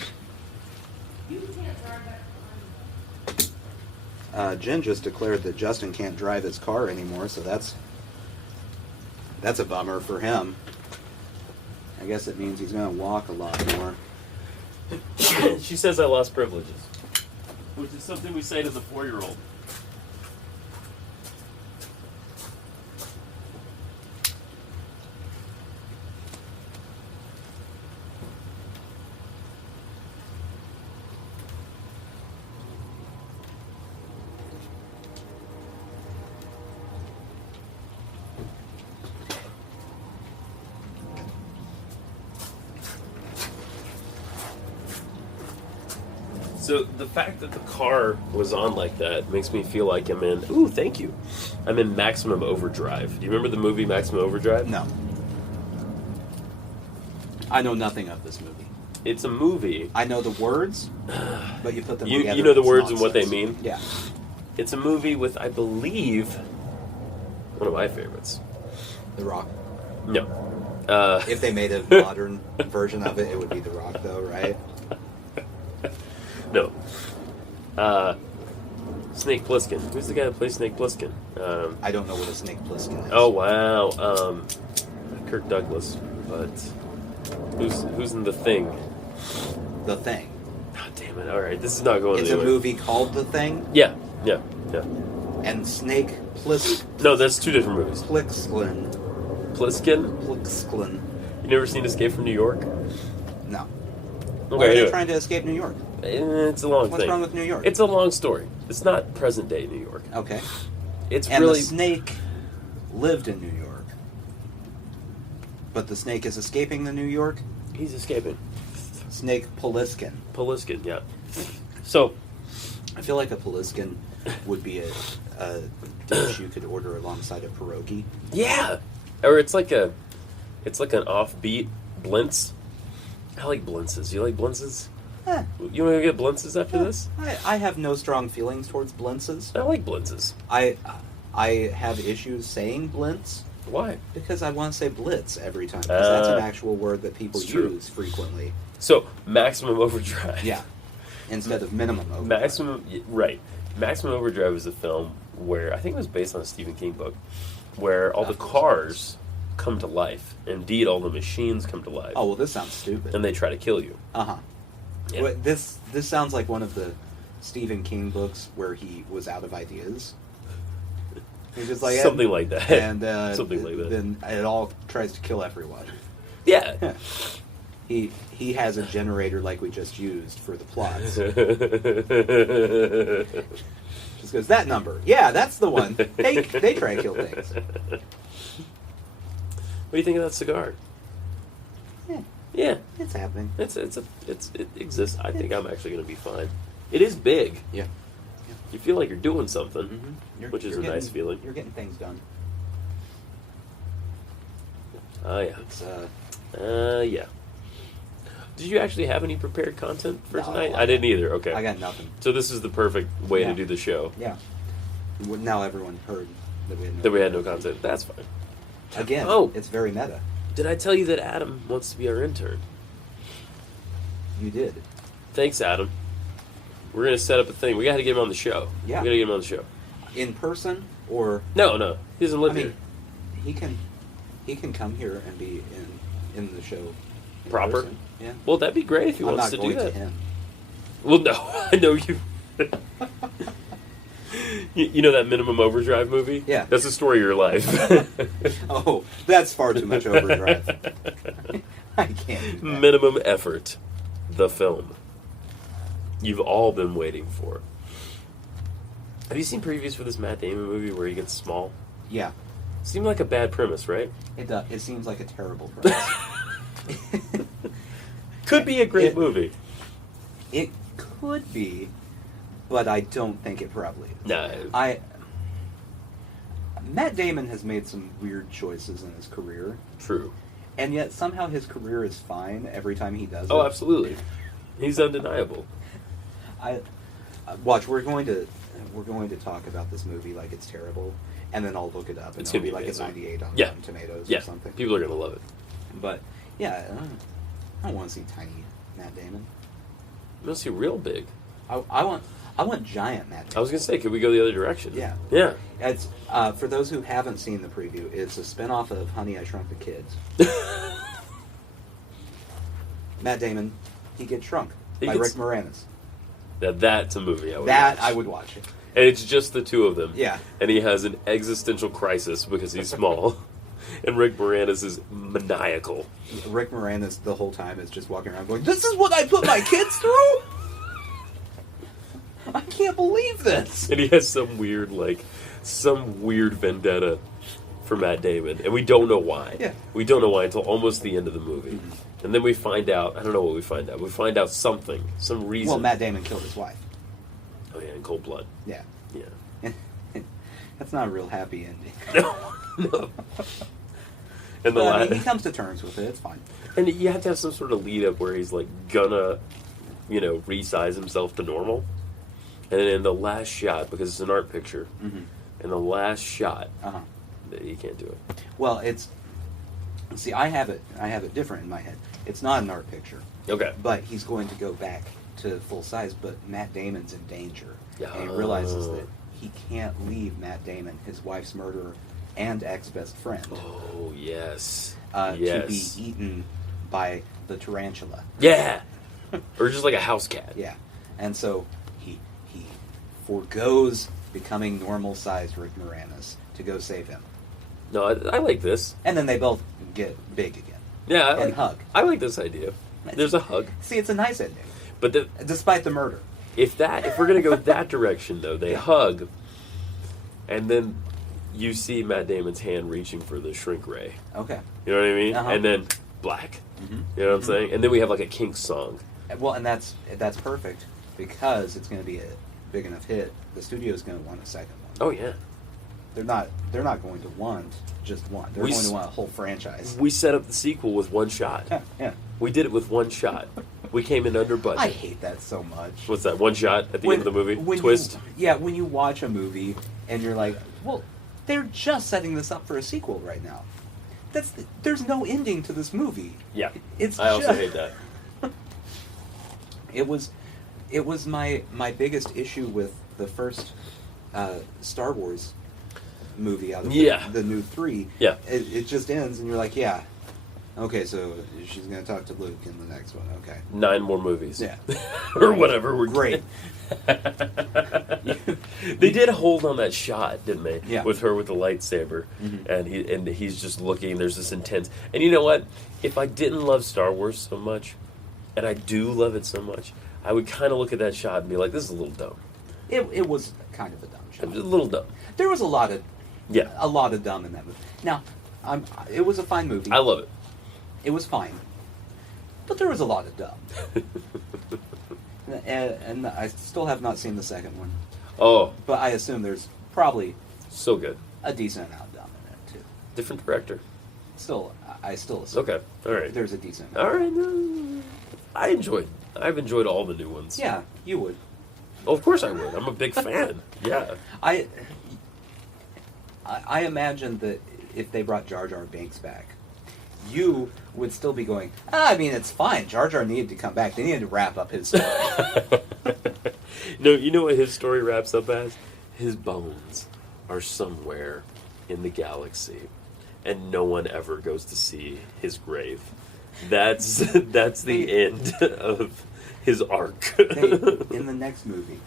Jen just declared that Justin can't drive his car anymore, so that's a bummer for him. I guess it means he's going to walk a lot more. She says I lost privileges, which is something we say to the 4-year-old. So the fact that the car was on like that makes me feel like I'm in. Ooh, thank you. I'm in maximum overdrive. Do you remember the movie Maximum Overdrive? No. I know nothing of this movie. It's a movie. I know the words, but you put them You together. know the it's words and what they nonsense. mean? Yeah. It's a movie with, I believe, one of my favorites. The Rock. No. If they made a modern version of it, it would be The Rock, though, right? No. Snake Plissken. Who's the guy that plays Snake Plissken? I don't know what a Snake Plissken is. Oh wow. Kirk Douglas. But who's in The Thing? The Thing. Oh, damn it! All right, this is not going It's a anywhere. movie called The Thing, Yeah. and Snake No, that's two different movies. Plissken. Plissken. You never seen Escape from New York? No. Okay, Why are they anyway. trying to escape New York? It's a long What's thing. wrong with New York? It's a long story. It's not present day New York. Okay. It's And really the snake lived in New York. But the snake is escaping the New York? he's escaping. Snake Plissken. Poliskin, yeah. So I feel like a Plissken would be a dish you could order alongside a pierogi. yeah, or it's like an offbeat blintz. I like blintzes. You like blintzes? Eh, You want to get blintzes after this? I have no strong feelings towards blintzes. I like blintzes. I have issues saying blintz Why? because I want to say blitz every time. Because that's an actual word that people It's true. use frequently. So Maximum Overdrive. Yeah. Instead of minimum overdrive. Maximum Overdrive is a film where I think it was based on a Stephen King book, where all the cars come to life. Indeed, all the machines come to life, Oh, well, this sounds stupid. and they try to kill you. Uh-huh. Yeah. Well, this sounds like one of the Stephen King books where he was out of ideas. He's just like Something like that. and Something like that. Then it all tries to kill everyone. Yeah. he has a generator like we just used for the plots. Just goes, that number. Yeah, that's the one. They try to kill things. What do you think of that cigar? Yeah, Yeah, it's happening. it exists. I think I'm actually going to be fine. It is big. Yeah. You feel like you're doing something, Mm-hmm. which is a nice feeling. You're getting things done. Oh yeah. It's Yeah. Did you actually have any prepared content for No, tonight? I I didn't either. Okay. I got nothing. So this is the perfect way Yeah. to do the show. Yeah. Now everyone heard that we had no. That we had no content. That's fine. Again, Oh. it's very meta. Did I tell you that Adam wants to be our intern? You did. Thanks, Adam. We're gonna set up a thing. We got to get him on the show. Yeah. We got to get him on the show. In person, or No, he doesn't live I mean, here. he can come here and be in the show. In Proper? person. Yeah. Well, that'd be great if he I'm wants not to going do that. to him. Well, no, I know you. You know that Minimum Overdrive movie? Yeah. That's the story of your life. Oh, that's far too much overdrive. I can't do that. Minimum Effort, the film. You've all been waiting for. Have you seen previews for this Matt Damon movie where he gets small? Yeah, Seemed like a bad premise, right? it does. It seems like a terrible premise. Could be a great It- movie. It could be, but I don't think it probably is. No. Matt Damon has made some weird choices in his career, True. and yet somehow his career is fine every time he does Oh, it. absolutely. He's undeniable. Watch. We're going to talk about this movie like it's terrible, and then I'll look it up and It's it'll gonna be be like amazing. a 98 on Yeah. Rotten Tomatoes Yeah, or something. people are going to love it. But yeah, I don't want to see tiny Matt Damon. You must see real big. I want giant Matt Damon. I was going to say, could we go the other direction? Yeah. Yeah. It's for those who haven't seen the preview. It's a spinoff of Honey, I Shrunk the Kids. Matt Damon, he gets shrunk He by gets- Rick Moranis. Now, that's a movie I would That watch. I would watch it. And it's just the two of them. Yeah. And he has an existential crisis because he's small. And Rick Moranis is maniacal. Rick Moranis the whole time is just walking around going, "This is what I put my kids through. I can't believe this." And he has some weird vendetta for Matt Damon. And we don't know why. Yeah. We don't know why until almost the end of the movie. And then we find out, I don't know what we find out. We find out something, some reason. Well, Matt Damon killed his wife. Oh, yeah, in cold blood. Yeah. Yeah. That's not a real happy ending. No. And But I mean, he comes to terms with it. It's fine. And you have to have some sort of lead up where he's like gonna, resize himself to normal. And then in the last shot, because it's an art picture, in the last shot, Uh-huh. he can't do it. Well, it's... See, I have it different in my head. It's not an art picture. Okay. But he's going to go back to full size, but Matt Damon's in danger. Yeah. And he realizes that he can't leave Matt Damon, his wife's murderer and ex-best friend, Oh, yes. to Yes. be eaten by the tarantula. Yeah. Or just like a house cat. Yeah. And so he forgoes becoming normal-sized Rick Moranis to go save him. No, I like this. And then they both get big again. Yeah, I And like, hug. I like this idea. There's a hug. See, it's a nice ending, But despite the murder. if we're gonna go that direction though, they hug, and then you see Matt Damon's hand reaching for the shrink ray. Okay. You know what I mean? Uh-huh. And then black. You know what I'm saying? And then we have like a Kinks song. Well, and that's perfect because it's going to be a big enough hit. The studio's going to want a second one. Oh yeah. They're not going to want just one. They're We going s- to want a whole franchise. We set up the sequel with one shot. Yeah. We did it with one shot. We came in under budget. I hate that so much. What's that? One shot at the end of the movie? when Twist? when you watch a movie and you're like, well, they're just setting this up for a sequel right now. There's no ending to this movie. Yeah. It's I also just- hate that. It was my biggest issue with the first Star Wars movie out of Yeah. the new 3. Yeah. It just ends and you're like, yeah. Okay, so she's going to talk to Luke in the next one. Okay. 9 more movies. Yeah. Or whatever. We're Great. They did hold on that shot, didn't they? Yeah. With her with the lightsaber, and he's just looking. There's this intense. And you know what? If I didn't love Star Wars so much, and I do love it so much, I would kind of look at that shot and be like, "This is a little dumb. It was kind of a dumb shot. A little dumb." There was a lot of dumb in that movie. Now, it was a fine movie. I love it. It was fine, but there was a lot of dumb. and I still have not seen the second one, Oh, but I assume there's probably so good. a decent amount of dumb in it too. Different director. I still assume. Okay, all right. There's a decent amount. All right. No. I've enjoyed all the new ones. Yeah, you would. Oh, of course I would. I'm a big fan. Yeah. I imagine that if they brought Jar Jar Binks back, you would still be going, I mean, it's fine. Jar Jar needed to come back. They needed to wrap up his story. No, you know what his story wraps up as? His bones are somewhere in the galaxy, and no one ever goes to see his grave. That's the end of his arc. In the next movie,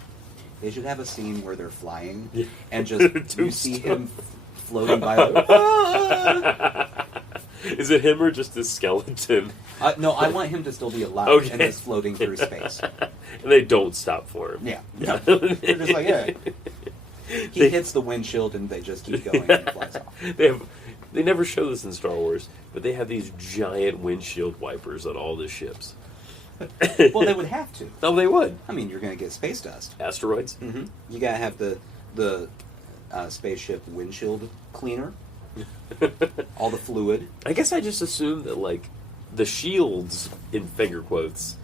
they should have a scene where they're flying, and just you see him floating by. Is it him or just his skeleton? No, I want him to still be alive Okay. and just floating through space. And they don't stop for him. Yeah. They're just like, yeah. He hits the windshield and they just keep going and he flies off. They never show this in Star Wars, but they have these giant windshield wipers on all the ships. Well, they would have to. No, they would. I mean, you're going to get space dust. Asteroids? Mm-hmm. You got to have the spaceship windshield cleaner. All the fluid. I guess I just assumed that, like, the shields, in finger quotes,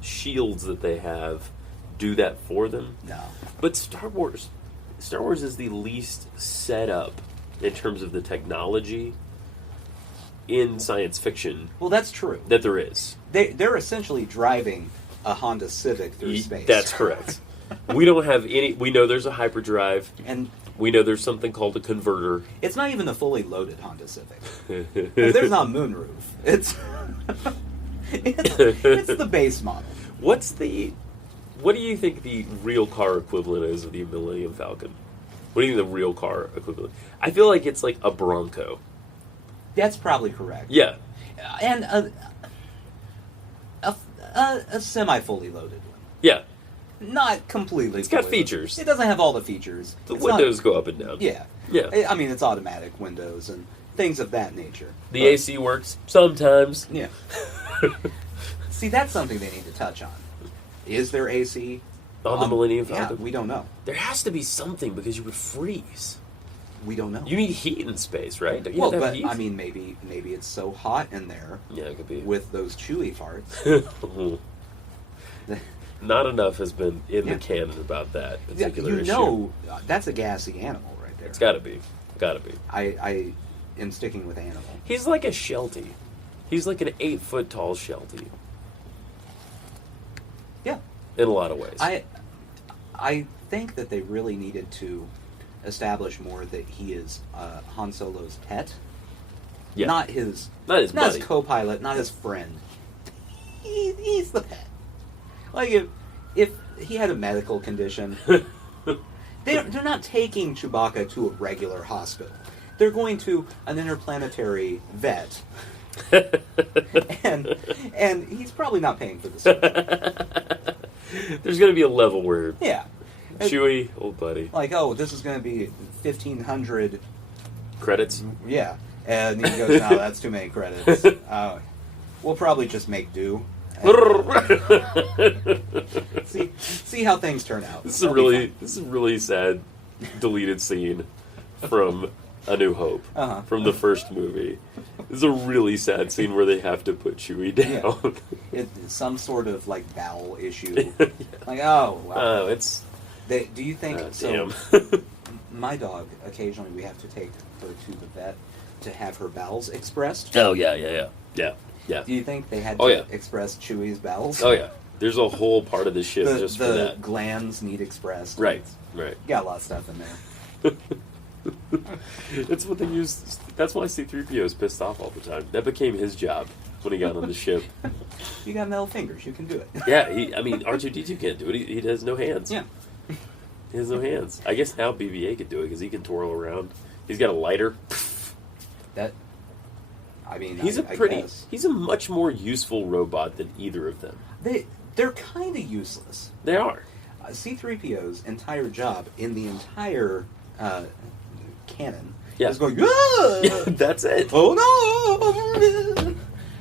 shields that they have do that for them. No. But Star Wars is the least set up in terms of the technology in science fiction Well, that's true. that there is. They're essentially driving a Honda Civic through space. That's correct. We don't have any. We know there's a hyperdrive. And We know there's something called a converter. it's not even a fully loaded Honda Civic. 'Cause there's not a moonroof. It's the base model. What do you think the real car equivalent is of the Millennium Falcon? What do you think the real car equivalent? I feel like it's like a Bronco. That's probably correct. Yeah. And a semi-fully loaded one. Yeah. Not completely. It's got fully loaded. features. It doesn't have all the features. The It's not- windows go up and down. Yeah. Yeah. I mean, it's automatic windows and things of that nature. The But- AC works sometimes. Yeah. See, that's something they need to touch on. Is there AC On the Millennium Falcon? Yeah, we don't know. There has to be something because you would freeze. We don't know. You need heat in space, right? Don't you well, have to have but heat? I mean, maybe it's so hot in there yeah, it could be. with those chewy farts. Not enough has been in Yeah. the canon about that Yeah, particular you issue. know, that's a gassy animal right there. It's got to be. Got to be. I am sticking with animal. He's like a Sheltie. He's like an 8-foot tall Sheltie Yeah, in a lot of ways. I think that they really needed to establish more that he is Han Solo's pet, yeah. not his Not buddy. co-pilot, not his friend. He's the pet. Like if he had a medical condition, they're not taking Chewbacca to a regular hospital. They're going to an interplanetary vet. and he's probably not paying for this. There's going to be a level where Yeah. Chewie, old buddy, Like, oh, this is going to be 1,500. credits. Yeah. And he goes, no, that's too many credits. We'll probably just make do. See how things turn out. This is a really sad deleted scene from A New Hope, Uh-huh. from the first movie. This is a really sad scene where they have to put Chewie down. It's some sort of like bowel issue. Like, oh, wow. Oh, it's Do you think so? damn. My dog, occasionally we have to take her to the vet to have her bowels expressed. Oh yeah. Do you think they had Oh, to yeah. express Chewie's bowels? Oh yeah. There's a whole part of the ship just for the that. glands need expressed. Right. Got a lot of stuff in there. That's what they use. That's why C-3PO is pissed off all the time. That became his job when he got on the ship. You got metal fingers. You can do it. Yeah, R2-D2 can't do it. He has no hands. Yeah. He has no hands. I guess now BB-8 could do it because he can twirl around. He's got a lighter. That. I mean, He's I guess. he's a much more useful robot than either of them. They're kind of useless. They are. C-3PO's entire job in the entire canon Yeah. is going, "Ah! Yeah, that's it. Oh no!"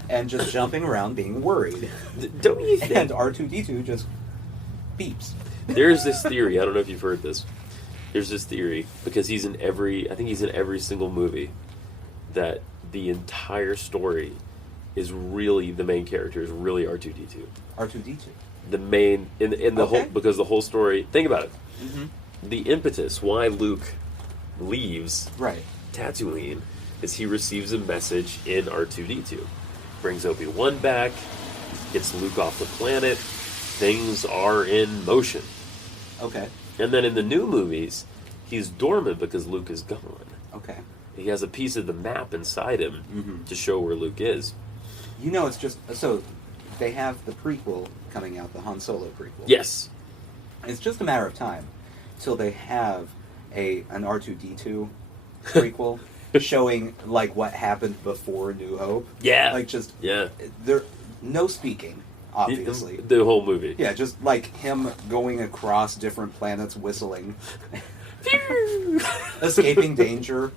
and just jumping around being worried. Don't you think? And R2-D2 just beeps. There's this theory. I don't know if you've heard this. There's this theory because he's in every. I think he's in every single movie. That the entire story is really the main character is really R2-D2. R2-D2. The main in the Okay. whole because the whole story. Think about it. Mm-hmm. The impetus why Luke leaves Right. Tatooine is he receives a message in R2-D2. Brings Obi-Wan back, gets Luke off the planet, things are in motion. Okay. And then in the new movies, he's dormant because Luke is gone. Okay. He has a piece of the map inside him to show where Luke is. You know, it's just so they have the prequel coming out, the Han Solo prequel. Yes. It's just a matter of time till they have an R2-D2 prequel showing like what happened before New Hope. Yeah. Like just Yeah. there no speaking, obviously. The whole movie. Yeah, just like him going across different planets whistling. Escaping danger.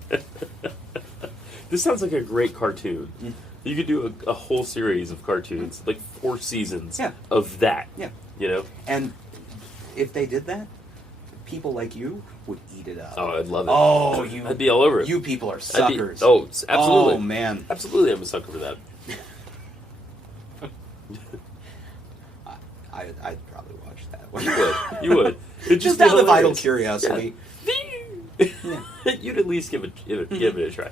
This sounds like a great cartoon. You could do a whole series of cartoons, like 4 seasons Yeah. of that. Yeah. You know? And if they did that, people like you would eat it up. Oh, I'd love it. Oh, I'd be all over it. You people are I'd be- suckers. absolutely. Oh, man. Absolutely, I'm a sucker for that. I'd probably watch that one. You would. You would. It'd Just be out of idle hilarious. curiosity. Yeah. You'd at least give it a try.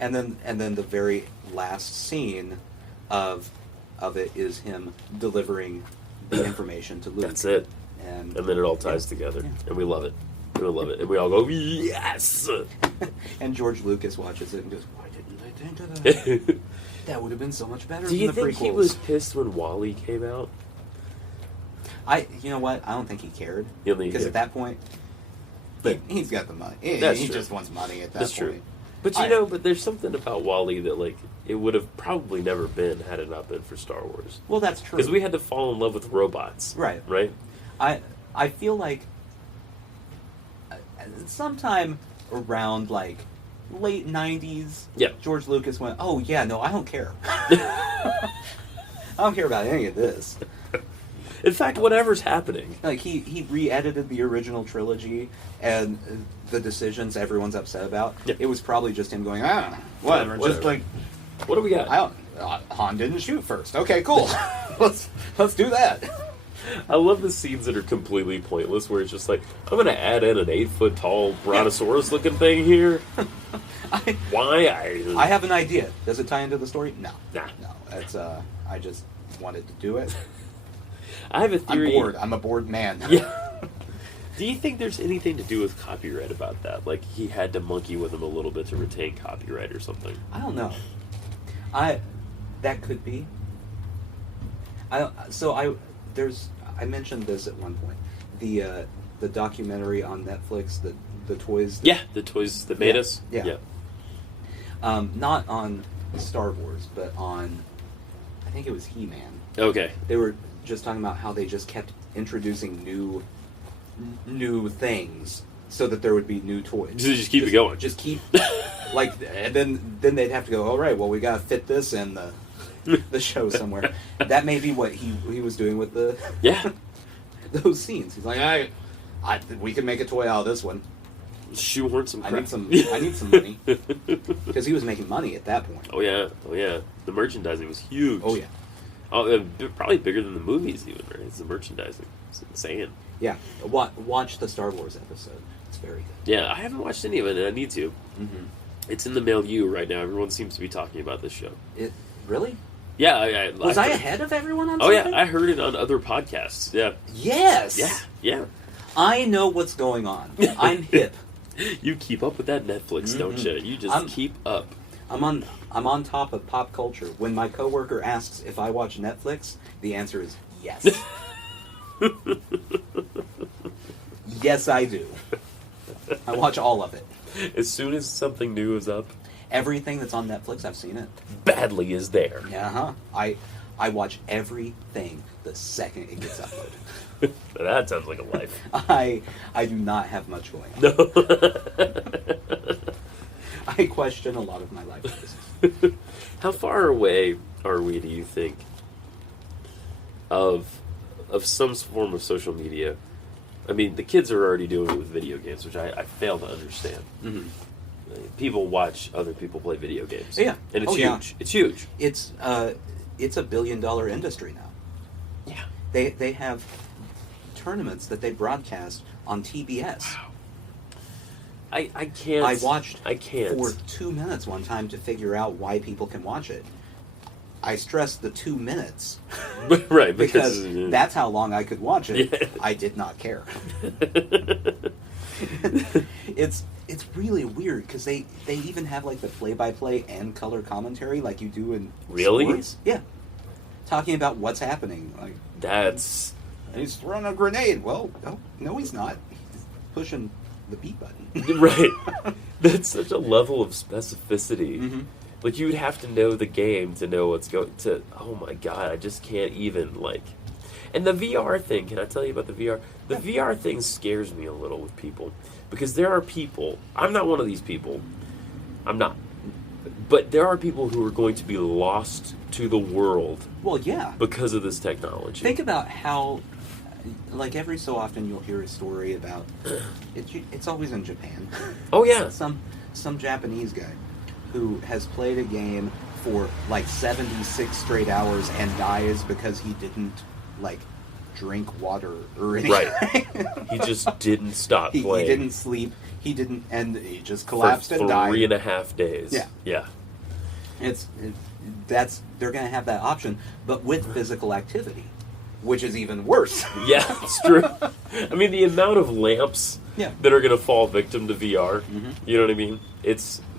And then the very last scene of it is him delivering the information to Luke. That's it. And And then it all ties together, and we love it. We love it, and we all go yes. and George Lucas watches it and goes, "Why didn't I think of that? Do That would have been so much better you than the think prequels." he was pissed when WALL-E came out? You know what? I don't think he cared. You don't think he Because cared? at that point, he's got the money. That's he true. just wants money at that That's point. true. But but there's something about WALL-E that like it would have probably never been had it not been for Star Wars. Well, that's true. Because we had to fall in love with robots. Right. Right. I feel like sometime around like late 90s, Yeah. George Lucas went, "Oh yeah, no, I don't care. I don't care about any of this." In fact, whatever's happening. Like he re-edited the original trilogy and the decisions everyone's upset about. Yeah. It was probably just him going, whatever. Just Whatever. like What do we got? Han didn't shoot first. Okay, cool. let's do that. I love the scenes that are completely pointless, where it's just like, I'm going to add in an 8-foot tall brontosaurus-looking thing here. Why? I have an idea. Does it tie into the story? No. Nah. No. It's I just wanted to do it. I have a theory. I'm bored. I'm a bored man. Yeah. Do you think there's anything to do with copyright about that? Like he had to monkey with him a little bit to retain copyright or something? I don't know. That could be. I mentioned this at one point. The documentary on Netflix, the toys. Yeah, the toys that made us. Yeah. Not on Star Wars, but on, I think it was He-Man. Okay. They were just talking about how they just kept introducing new things so that there would be new toys. Just keep it going. Just keep and then they'd have to go, all right, well, we got to fit this in the show somewhere. That may be what he was doing with those scenes. He's like, we can make a toy out of this one. Shoehorn some crap. I need some money. Because he was making money at that point. Oh yeah. The merchandising was huge. Oh yeah. Oh, probably bigger than the movies even, right? It's the merchandising. It's insane. Yeah. Watch the Star Wars episode. It's very good. Yeah, I haven't watched any of it, and I need to. Mm-hmm. It's in the milieu right now. Everyone seems to be talking about this show. It really? Yeah, Was I ahead of everyone on Oh something? yeah, I heard it on other podcasts. Yeah. Yes. Yeah. I know what's going on. I'm hip. You keep up with that Netflix, don't you? You just keep up. I'm on top of pop culture. When my coworker asks if I watch Netflix, the answer is yes. Yes, I do. I watch all of it. As soon as something new is up, Everything that's on Netflix, I've seen it. Badly is there. Yeah, I watch everything the second it gets uploaded. That sounds like a life. I do not have much going on. No. I question a lot of my life choices. How far away are we, do you think, of some form of social media? I mean, the kids are already doing it with video games, which I fail to understand. Mm-hmm. People watch other people play video games. Yeah. And it's Oh, huge. yeah. It's huge. It's a $1 billion industry now. Yeah. They have tournaments that they broadcast on TBS. I can't. I watched I can't. for 2 minutes one time to figure out why people can watch it. I stressed the 2 minutes Right, because that's how long I could watch it. Yeah. I did not care. It's really weird because they even have like the play-by-play and color commentary like you do in Really? sports. Yeah, talking about what's happening. Like That's he's throwing a grenade. Well, no, he's not. He's pushing the B button. right. That's such a level of specificity. Mm-hmm. Like you would have to know the game to know what's going to. Oh my god! I just can't even like. And the VR thing. Can I tell you about the VR? The VR thing scares me a little with people because there are people. I'm not one of these people. I'm not. But there are people who are going to be lost to the world Well, yeah. because of this technology. Think about how, like every so often you'll hear a story about. It's always in Japan. Oh yeah. Some Japanese guy who has played a game for like 76 straight hours and dies because he didn't like drink water or anything. Right. He just didn't stop he playing. didn't sleep. He didn't, and he just for collapsed and died. 3.5 days. Yeah. Yeah. They're going to have that option, but with physical activity, which is even worse. Yeah, it's true. I mean, the amount of lamps Yeah. that are going to fall victim to VR, Mhm. you know what I mean?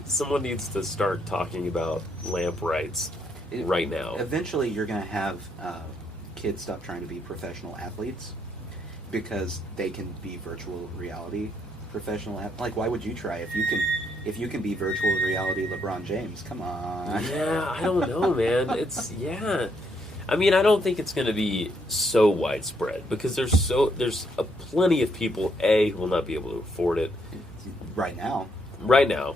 Someone needs to start talking about lamp rights right now. Eventually, you're going to have kids stop trying to be professional athletes because they can be virtual reality professional like why would you try if you can be virtual reality LeBron James? Come on. Yeah, I don't know, man. I mean, I don't think it's going to be so widespread because there's a plenty of people who will not be able to afford it Right now. right now.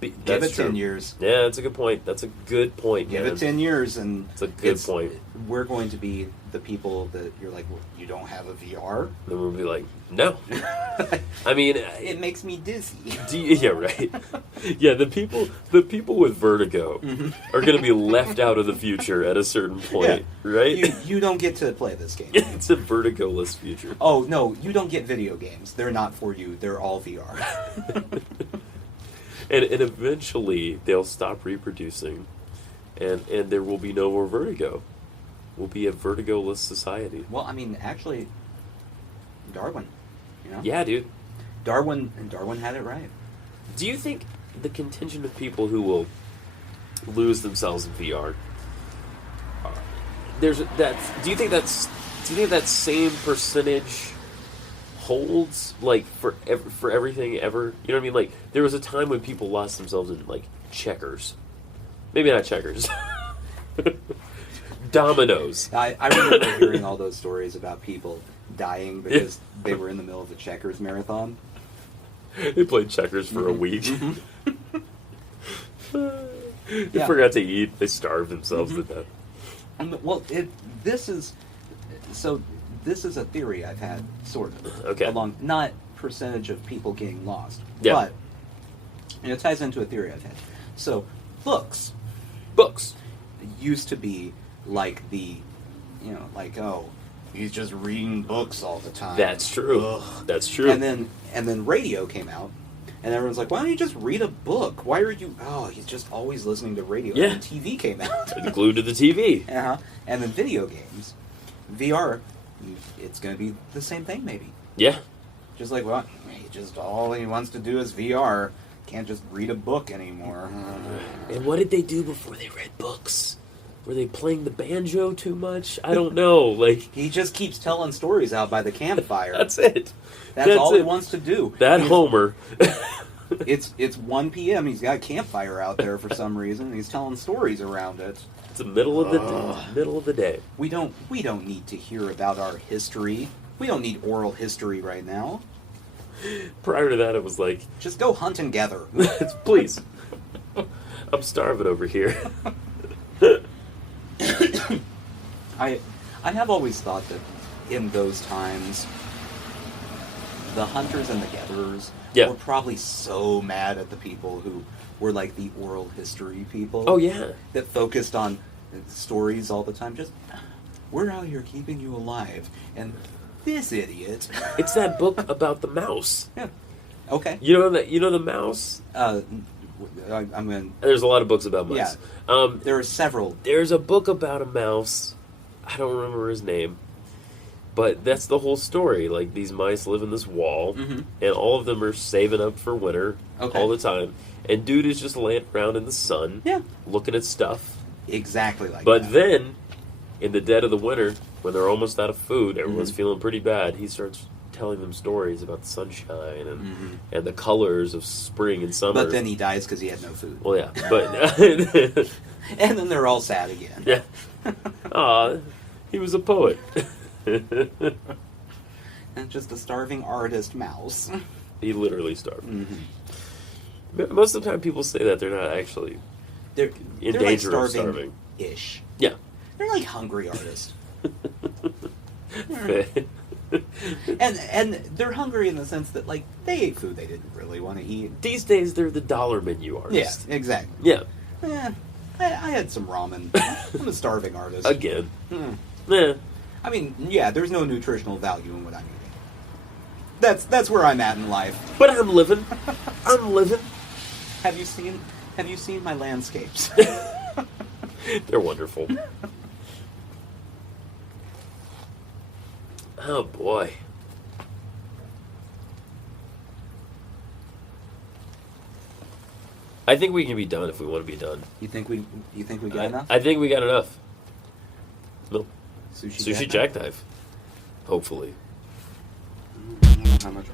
Give That's it 10 true. years. Yeah, that's a good point. That's a good point. Give man. it 10 years and It's a good point. We're going to be the people that you're like, well, you don't have a VR? Then we'll be like, no. I mean, It makes me dizzy. yeah, right. Yeah, the people with vertigo are going to be left out of the future at a certain point, right? You don't get to play this game. It's a vertigo-less future. Oh, no, you don't get video games. They're not for you. They're all VR. And eventually they'll stop reproducing, and there will be no more vertigo. We'll be a vertigo-less society. Well, I mean, actually, Darwin. You know? Yeah, dude. Darwin had it right. Do you think the contingent of people who will lose themselves in VR? Do you think that same percentage holds like for everything ever? You know what I mean? Like there was a time when people lost themselves in like checkers, maybe not checkers, dominoes. I remember hearing all those stories about people dying because they were in the middle of the checkers marathon. They played checkers for a week. They forgot to eat. They starved themselves to death. Well, this is a theory I've had, sort of. Okay. Along, not percentage of people getting lost. Yeah. But it ties into a theory I've had. So, books Books. used to be like oh, he's just reading books all the time. That's true. Ugh. That's true. And then radio came out, and everyone's like, why don't you just read a book? Why are you? Oh, he's just always listening to radio. Yeah. And TV came out. Glued to the TV. Uh-huh. And then video games, VR, it's going to be the same thing, maybe. Yeah. Just like, well, all he wants to do is VR. Can't just read a book anymore. And what did they do before they read books? Were they playing the banjo too much? I don't know. Like, He just keeps telling stories out by the campfire. that's it. That's all he it. wants to do. That Homer. It's 1 p.m. He's got a campfire out there for some reason. And he's telling stories around it. It's the middle of the day. We don't need to hear about our history. We don't need oral history right now. Prior to that, it was like, Just go hunt and gather. please. I'm starving over here. I have always thought that in those times, the hunters and the gatherers Yeah. were probably so mad at the people who were like the oral history people. Oh, yeah. That focused on stories all the time. Just, we're out here keeping you alive. And this idiot. It's that book about the mouse. Yeah. Okay. You know the mouse? I'm going There's a lot of books about mice. there are several. There's a book about a mouse. I don't remember his name. But that's the whole story. Like, these mice live in this wall, and all of them are saving up for winter Okay. all the time. And dude is just laying around in the sun, Yeah. looking at stuff. Exactly like But that. then, in the dead of the winter, when they're almost out of food, everyone's feeling pretty bad, he starts telling them stories about the sunshine and the colors of spring and summer. But then he dies because he had no food. Well, yeah, but... And then they're all sad again. yeah. Aw, he was a poet. And just a starving artist mouse. He literally starved. Most of the time people say that they're not actually They're in like danger of starving. ish. Yeah. They're like hungry artists. And they're hungry in the sense that like they ate food they didn't really want to eat. These days they're the dollar menu Yeah, artist. exactly. Yeah. I had some ramen. I'm a starving artist. Again. Hmm. Yeah. I mean, yeah, there's no nutritional value in what I'm eating. That's where I'm at in life. But I'm living. I'm living. Have you seen my landscapes? They're wonderful. Oh boy. I think we can be done if we want to be done. You think we got enough? I think we got enough. No. Sushi Sushi jackknife. Hopefully. I don't know how much.